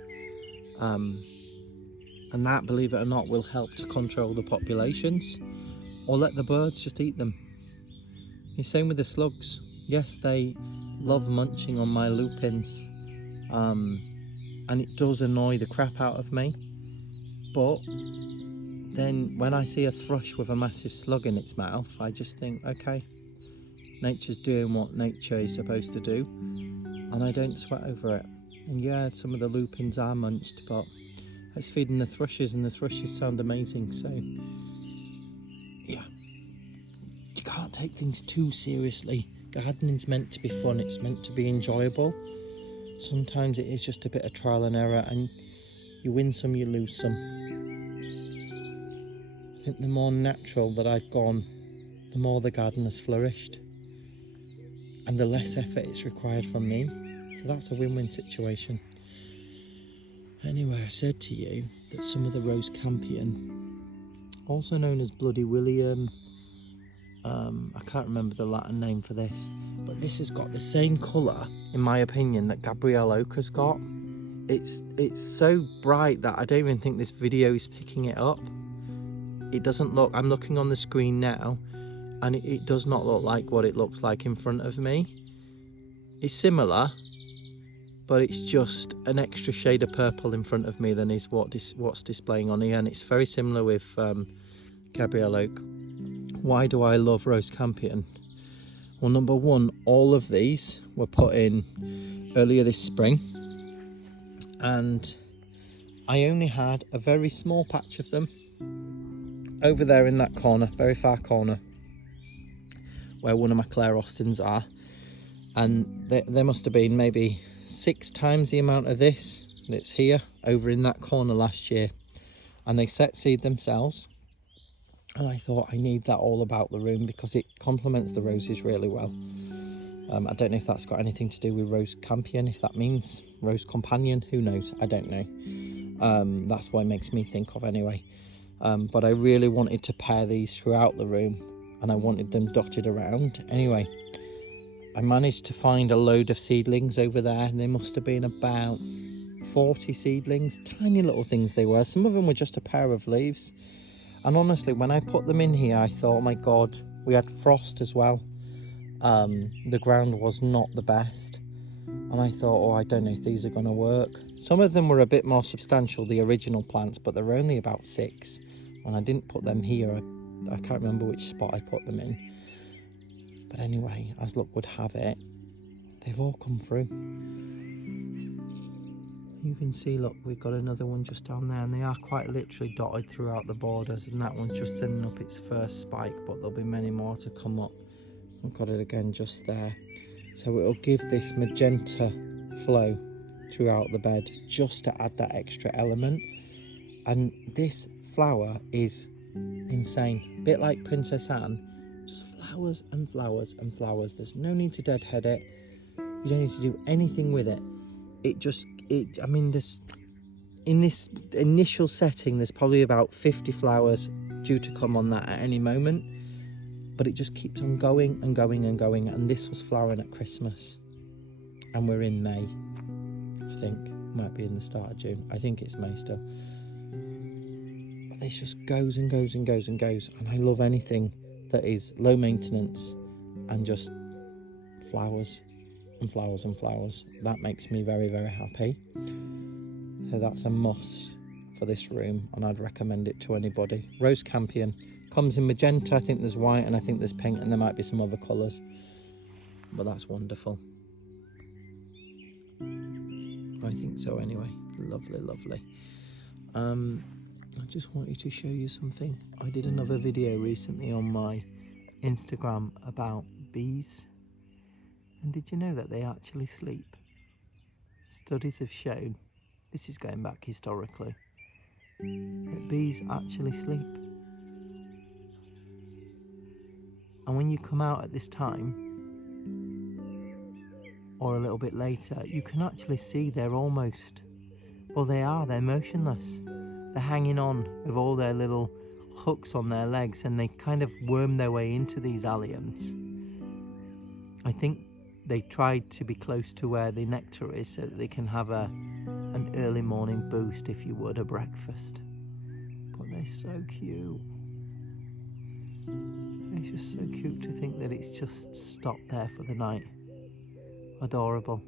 And that, believe it or not, will help to control the populations, or let the birds just eat them. The same with the slugs. Yes, they love munching on my lupins, and it does annoy the crap out of me, but then when I see a thrush with a massive slug in its mouth, I just think, okay, nature's doing what nature is supposed to do, and I don't sweat over it. And yeah, some of the lupins are munched, but it's feeding the thrushes, and the thrushes sound amazing. So yeah, you can't take things too seriously. Gardening's meant to be fun, it's meant to be enjoyable. Sometimes it is just a bit of trial and error, and you win some, you lose some. I think the more natural that I've gone, the more the garden has flourished, and the less effort it's required from me. So that's a win-win situation. Anyway, I said to you that some of the rose campion, also known as Bloody William, I can't remember the Latin name for this, but this has got the same colour, in my opinion, that Gabrielle Oak has got. It's so bright that I don't even think this video is picking it up. It doesn't look, I'm looking on the screen now, and it does not look like what it looks like in front of me. It's similar, but it's just an extra shade of purple in front of me than is what's displaying on here, and it's very similar with Gabrielle Oak. Why do I love Rose Campion? Well, number one, all of these were put in earlier this spring, and I only had a very small patch of them over there in that corner, very far corner, where one of my Claire Austins are, and there must have been maybe 6 times the amount of this that's here over in that corner last year, and they set seed themselves, and I thought I need that all about the room because it complements the roses really well. I don't know if that's got anything to do with Rose Campion, if that means Rose Companion, who knows, I don't know. That's what it makes me think of anyway. But I really wanted to pair these throughout the room, and I wanted them dotted around. Anyway, I managed to find a load of seedlings over there, and they must have been about 40 seedlings. Tiny little things they were. Some of them were just a pair of leaves. And honestly, when I put them in here, I thought, oh my God, we had frost as well. The ground was not the best. And I thought, oh, I don't know if these are going to work. Some of them were a bit more substantial, the original plants, but they're only about 6. And I didn't put them here. I can't remember which spot I put them in. But anyway, as luck would have it, they've all come through. You can see, look, we've got another one just down there, and they are quite literally dotted throughout the borders, and that one's just sending up its first spike, but there'll be many more to come up. I've got it again just there. So it'll give this magenta flow throughout the bed just to add that extra element. And this flower is insane. A bit like Princess Anne, just flowers and flowers and flowers. There's no need to deadhead it. You don't need to do anything with it. I mean, in this initial setting, there's probably about 50 flowers due to come on that at any moment. But it just keeps on going and going and going. And this was flowering at Christmas. And we're in May, I think. Might be in the start of June. I think it's May still. But this just goes and goes and goes and goes. And I love anything that is low maintenance and just flowers and flowers and flowers. That makes me very, very happy. So that's a must for this room, and I'd recommend it to anybody. Rose Campion comes in magenta, I think there's white, and I think there's pink, and there might be some other colours, but that's wonderful. I think so anyway. Lovely, lovely. I just wanted to show you something. I did another video recently on my Instagram about bees. And did you know that they actually sleep? Studies have shown, this is going back historically, that bees actually sleep. And when you come out at this time, or a little bit later, you can actually see they're almost, well they're motionless. They're hanging on with all their little hooks on their legs, and they kind of worm their way into these alliums. I think they tried to be close to where the nectar is so that they can have an early morning boost, if you would, a breakfast. But they're so cute. It's just so cute to think that it's just stopped there for the night. Adorable.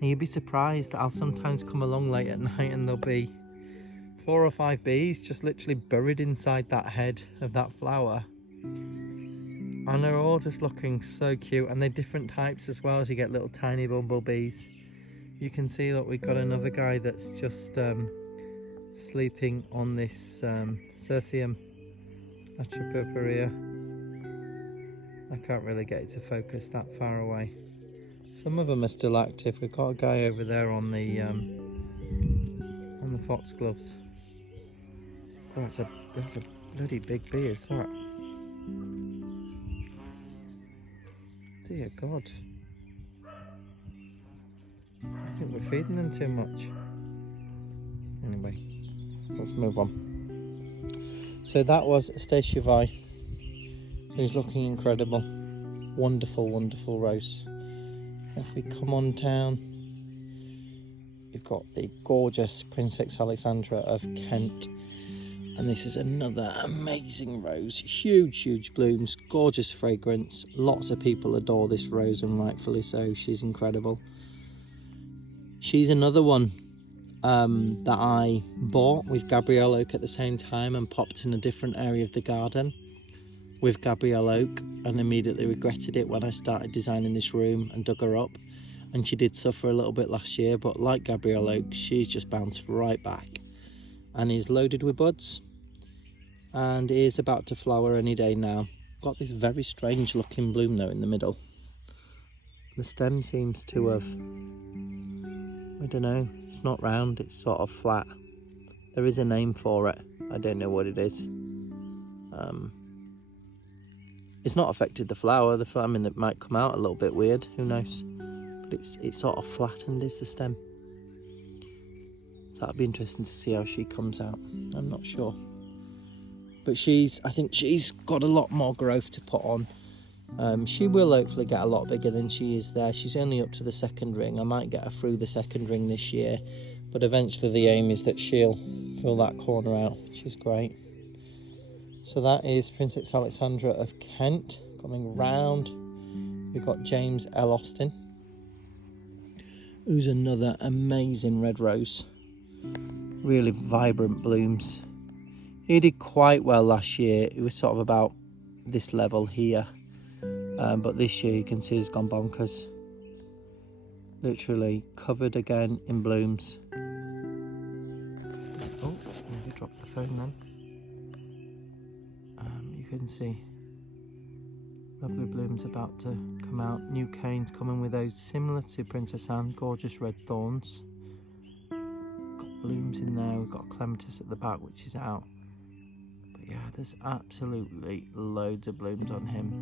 And you'd be surprised that I'll sometimes come along late at night and there'll be 4 or 5 bees just literally buried inside that head of that flower. And they're all just looking so cute, and they're different types as well, as you get little tiny bumblebees. You can see that we've got another guy that's just sleeping on this Cirsium Atripurpurea. I can't really get it to focus that far away. Some of them are still active. We've got a guy over there on the foxgloves. Oh, that's a bloody big bee, is that? Dear God. I think we're feeding them too much. Anyway, let's move on. So that was Stacey, who's looking incredible. Wonderful, wonderful rose. If we come on down, you've got the gorgeous Princess Alexandra of Kent. And this is another amazing rose. Huge, huge blooms, gorgeous fragrance. Lots of people adore this rose, and rightfully so. She's incredible. She's another one that I bought with Gabrielle Oak at the same time and popped in a different area of the garden with Gabrielle Oak, and immediately regretted it when I started designing this room and dug her up. And she did suffer a little bit last year, but like Gabrielle Oak, she's just bounced right back and is loaded with buds and is about to flower any day now. Got this very strange looking bloom though in the middle. The stem seems to have, I don't know, it's not round, it's sort of flat. There is a name for it, I don't know what it is. It's not affected the flower. I mean, it might come out a little bit weird, who knows, but it's sort of flattened is the stem. So that'd be interesting to see how she comes out. I'm not sure, but I think she's got a lot more growth to put on She will hopefully get a lot bigger than she is there. She's only up to the second ring. I might get her through the second ring this year, but eventually the aim is that she'll fill that corner out, which is great. So that is Princess Alexandra of Kent. Coming round, we've got James L. Austin, who's another amazing red rose. Really vibrant blooms. He did quite well last year. He was sort of about this level here. But this year you can see he's gone bonkers. Literally covered again in blooms. Oh, maybe drop the phone then. You can see lovely blooms about to come out. New canes coming with those similar to Princess Anne, gorgeous red thorns. Got blooms in there. We've got clematis at the back, which is out. But yeah, there's absolutely loads of blooms on him.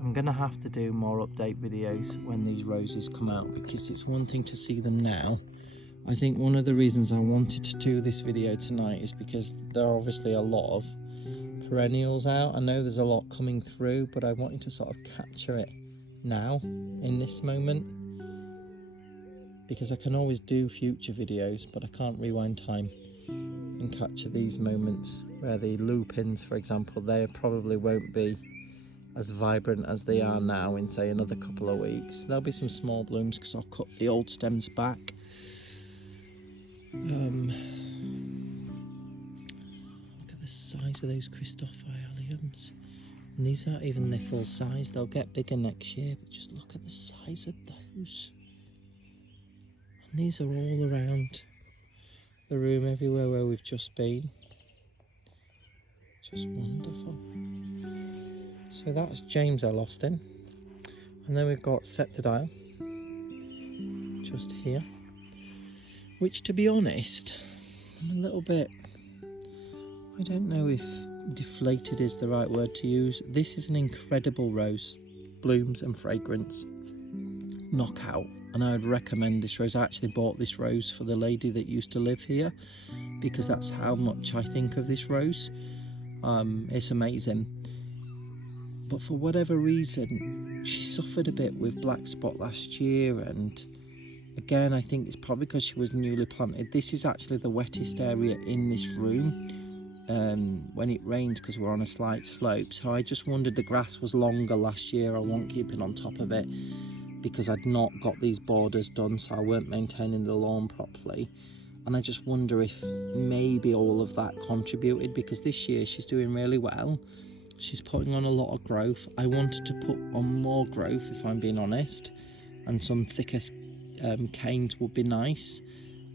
I'm going to have to do more update videos when these roses come out, because it's one thing to see them now. I think one of the reasons I wanted to do this video tonight is because there are obviously a lot of perennials out. I know there's a lot coming through, but I wanted to sort of capture it now in this moment, because I can always do future videos, but I can't rewind time and capture these moments where the lupins, for example, they probably won't be as vibrant as they are now in, say, another couple of weeks. There'll be some small blooms because I'll cut the old stems back. Look at the size of those Christophi alliums. And these aren't even their full size. They'll get bigger next year, but just look at the size of those. And these are all around the room, everywhere where we've just been. Just wonderful. So that's James L. Austin. And then we've got Septidile just here, which, to be honest, I'm a little bit, I don't know if deflated is the right word to use. This is an incredible rose, blooms and fragrance, knockout, and I would recommend this rose. I actually bought this rose for the lady that used to live here because that's how much I think of this rose. It's amazing. But for whatever reason, she suffered a bit with black spot last year, and again, I think it's probably because she was newly planted. This is actually the wettest area in this room when it rains, because we're on a slight slope. So I just wondered, the grass was longer last year. I wasn't keeping on top of it because I'd not got these borders done, so I weren't maintaining the lawn properly. And I just wonder if maybe all of that contributed, because this year she's doing really well. She's putting on a lot of growth. I wanted to put on more growth, if I'm being honest, and some thicker canes would be nice.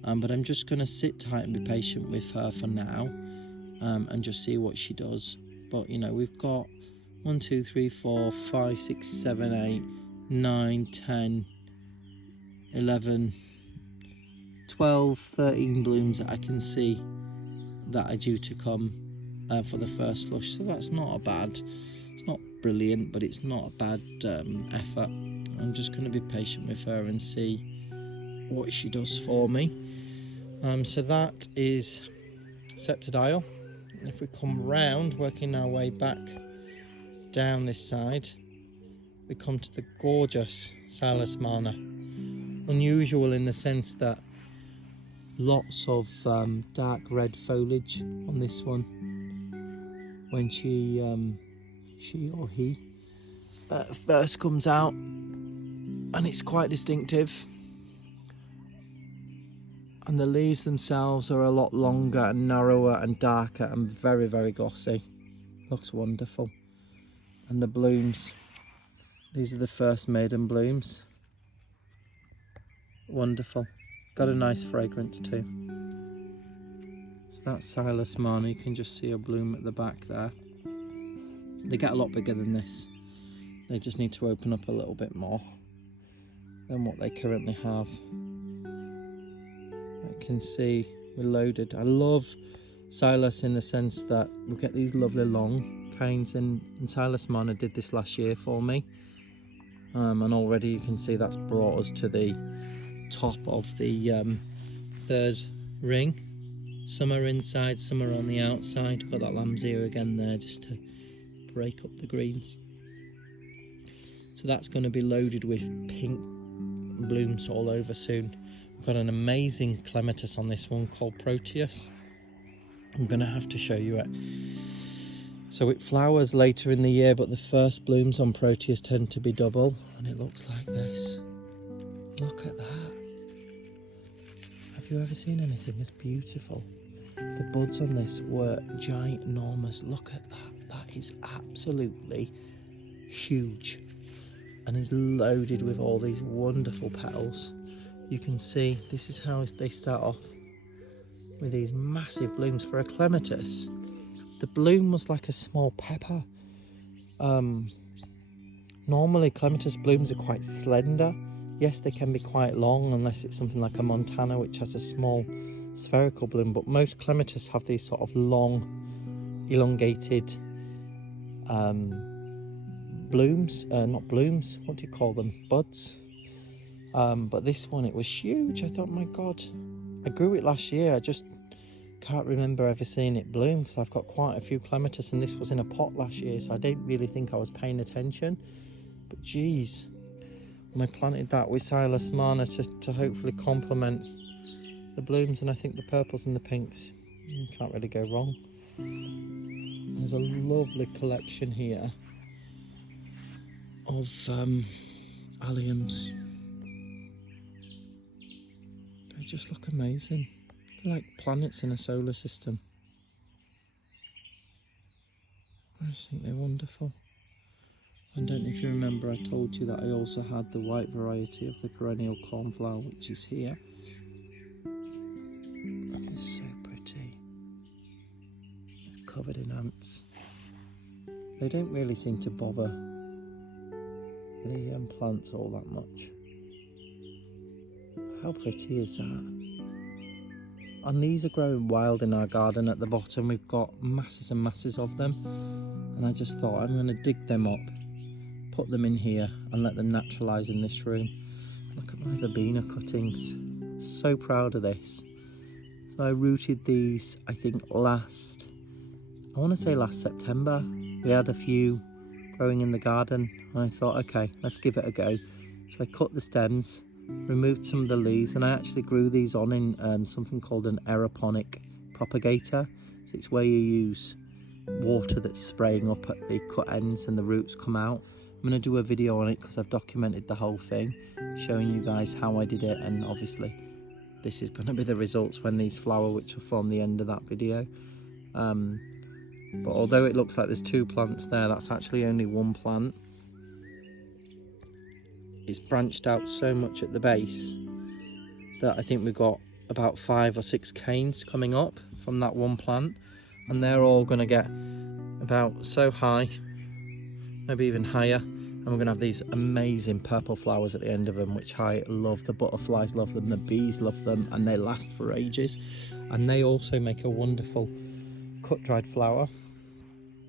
But I'm just going to sit tight and be patient with her for now, and just see what she does. But you know, we've got 1, 2, 3, 4, 5, 6, 7, 8, 9, 10, 11, 12, 13 blooms that I can see that are due to come for the first flush. So that's not a bad, it's not brilliant, but it's not a bad effort. I'm just going to be patient with her and see what she does for me. So that is Septidile. If we come round, working our way back down this side, we come to the gorgeous Silas Mana. Unusual in the sense that lots of dark red foliage on this one when she or he first comes out, and it's quite distinctive. And the leaves themselves are a lot longer and narrower and darker and very, very glossy. Looks wonderful. And the blooms, these are the first maiden blooms. Wonderful. Got a nice fragrance too. So that's Silas Mana. You can just see a bloom at the back there. They get a lot bigger than this. They just need to open up a little bit more than what they currently have. I can see we're loaded. I love Silas in the sense that we get these lovely long canes, and Silas Mana did this last year for me. And already you can see that's brought us to the top of the third ring. Some are inside, some are on the outside. Got that lamb's ear again there just to break up the greens. So that's going to be loaded with pink blooms all over soon. We've got an amazing clematis on this one called Proteus. I'm going to have to show you it. So it flowers later in the year, but the first blooms on Proteus tend to be double, and it looks like this. Look at that. Have you ever seen anything as beautiful? The buds on this were ginormous. Look at that. That is absolutely huge, and is loaded with all these wonderful petals. You can see this is how they start off, with these massive blooms. For a clematis, the bloom was like a small pepper. Normally clematis blooms are quite slender. Yes, they can be quite long, unless it's something like a Montana, which has a small spherical bloom, but most clematis have these sort of long, elongated blooms, not blooms, what do you call them, buds. But this one, it was huge. I thought, my God, I grew it last year. I just can't remember ever seeing it bloom, because I've got quite a few clematis, and this was in a pot last year, so I didn't really think I was paying attention. But geez, when I planted that with Silas Mana to hopefully complement the blooms, and I think the purples and the pinks, you can't really go wrong. There's a lovely collection here of alliums. They just look amazing. They're like planets in a solar system. I just think they're wonderful. I don't know if you remember, I told you that I also had the white variety of the perennial cornflower, which is here. It's so pretty. It's covered in ants. They don't really seem to bother the plants all that much. How pretty is that? And these are growing wild in our garden at the bottom. We've got masses and masses of them, and I just thought I'm going to dig them up, put them in here, and let them naturalise in this room. Look at my verbena cuttings. So proud of this. So I rooted these, I think I want to say last September. We had a few growing in the garden, and I thought, okay, let's give it a go. So I cut the stems, removed some of the leaves, and I actually grew these on in something called an aeroponic propagator. So it's where you use water that's spraying up at the cut ends and the roots come out. I'm going to do a video on it because I've documented the whole thing, showing you guys how I did it, and obviously this is going to be the results when these flower, which will form the end of that video. But although it looks like there's two plants there, that's actually only one plant. It's branched out so much at the base that I think we've got about 5 or 6 canes coming up from that one plant, and they're all going to get about so high, maybe even higher, and we're going to have these amazing purple flowers at the end of them, which I love. The butterflies love them, the bees love them, and they last for ages, and they also make a wonderful cut dried flower.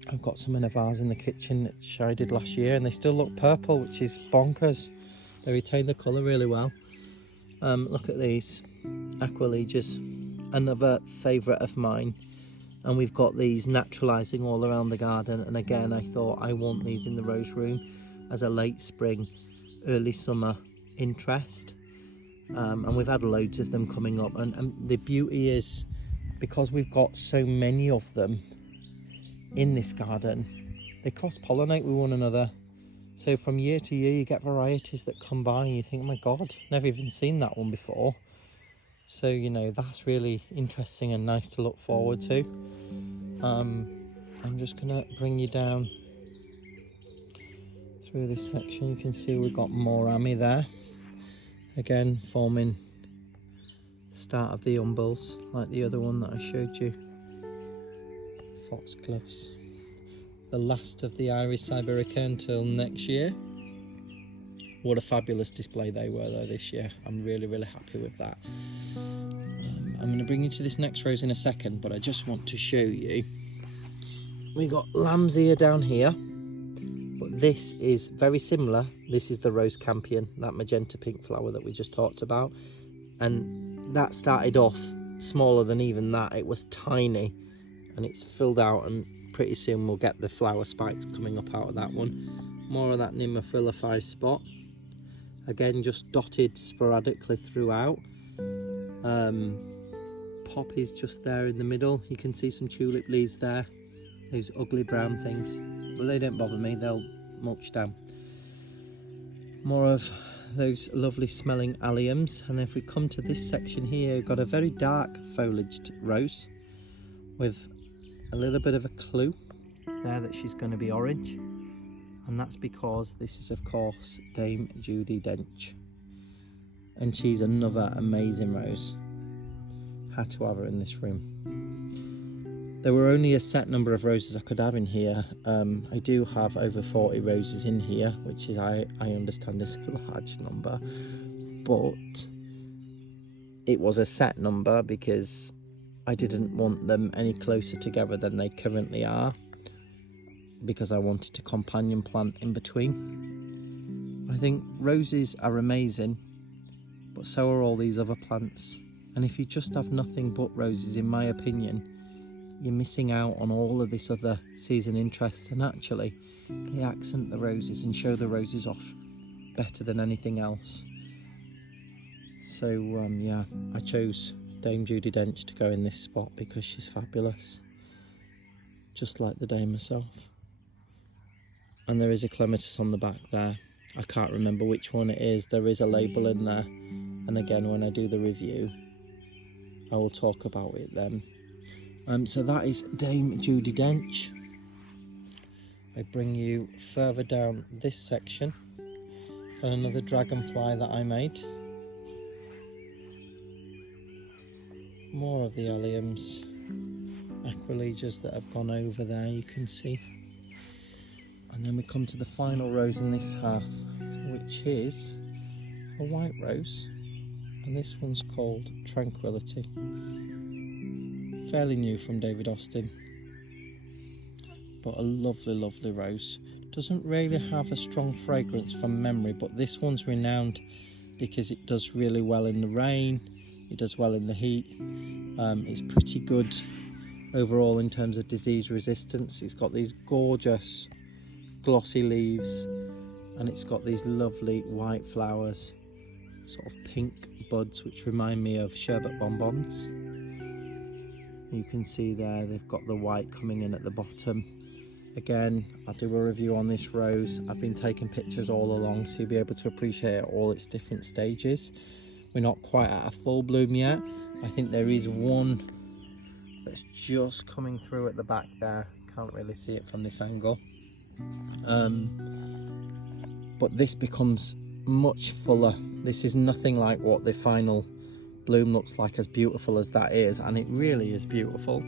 I've got some in a vase in the kitchen which I did last year, and they still look purple, which is bonkers. They retain the colour really well. Look at these aqualegias, another favourite of mine, and we've got these naturalising all around the garden. And again, I thought I want these in the rose room as a late spring, early summer interest, and we've had loads of them coming up, and the beauty is, because we've got so many of them in this garden, they cross-pollinate with one another. So from year to year you get varieties that come by and you think, oh my God, never even seen that one before. So, you know, that's really interesting and nice to look forward to. I'm just going to bring you down through this section. You can see we've got more Ami there. Again, forming the start of the umbels, like the other one that I showed you. Foxgloves. The last of the Iris Siberica until next year. What a fabulous display they were though this year. I'm really, really happy with that. I'm going to bring you to this next rose in a second, but I just want to show you. We got lamb's ear down here, but this is very similar. This is the rose campion, that magenta pink flower that we just talked about, and that started off smaller than even that. It was tiny, and it's filled out, and pretty soon we'll get the flower spikes coming up out of that one. more of that Nemophila 5 spot. Again, just dotted sporadically throughout. Poppies just there in the middle. You can see some tulip leaves there, those ugly brown things, but they don't bother me, they'll mulch down. More of those lovely smelling alliums. And if we come to this section here, we've got a very dark foliaged rose with a little bit of a clue there that she's going to be orange, and that's because this is of course Dame Judi Dench, and she's another amazing rose. Had to have her in this room. There were only a set number of roses I could have in here. I do have over 40 roses in here, which is I understand is a large number, but it was a set number because I didn't want them any closer together than they currently are, because I wanted to companion plant in between. I think roses are amazing, but so are all these other plants. And if you just have nothing but roses, in my opinion, you're missing out on all of this other season interest, and actually they accent the roses and show the roses off better than anything else. So yeah, I chose Dame Judi Dench to go in this spot because she's fabulous, just like the dame herself. And there is a clematis on the back there. I can't remember which one it is. There is a label in there, and again when I do the review I will talk about it then. So that is Dame Judi Dench. I bring you further down this section, got another dragonfly that I made. More of the alliums, acrolegias that have gone over there, you can see. And then we come to the final rose in this half, which is a white rose, and this one's called Tranquility. Fairly new from David Austin, but a lovely, lovely rose. Doesn't really have a strong fragrance from memory, but this one's renowned because it does really well in the rain, it does well in the heat. It's pretty good overall in terms of disease resistance. It's got these gorgeous glossy leaves, and it's got these lovely white flowers, sort of pink buds which remind me of sherbet bonbons. You can see there they've got the white coming in at the bottom. Again, I'll do a review on this rose. I've been taking pictures all along, so you'll be able to appreciate all its different stages. We're not quite at a full bloom yet. I think there is one that's just coming through at the back there. Can't really see it from this angle. But this becomes much fuller. This is nothing like what the final bloom looks like, as beautiful as that is, and it really is beautiful.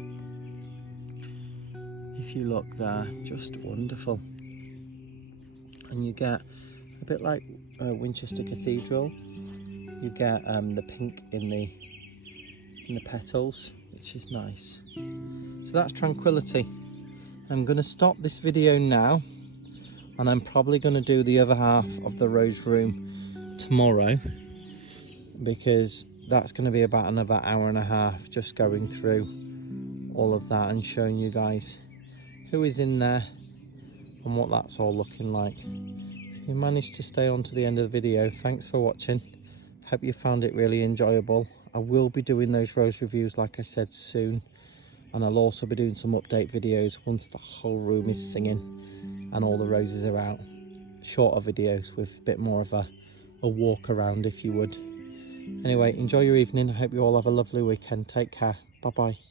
If you look there, just wonderful. And you get a bit like Winchester Cathedral. You get the pink in the petals, which is nice. So that's Tranquility. I'm going to stop this video now, and I'm probably going to do the other half of the rose room tomorrow, because that's going to be about another hour and a half just going through all of that and showing you guys who is in there and what that's all looking like. If you managed to stay on to the end of the video, thanks for watching. Hope you found it really enjoyable. I will be doing those rose reviews, like I said, soon, and I'll also be doing some update videos once the whole room is singing and all the roses are out. Shorter videos with a bit more of a walk around, if you would. Anyway, enjoy your evening. I hope you all have a lovely weekend. Take care. Bye bye.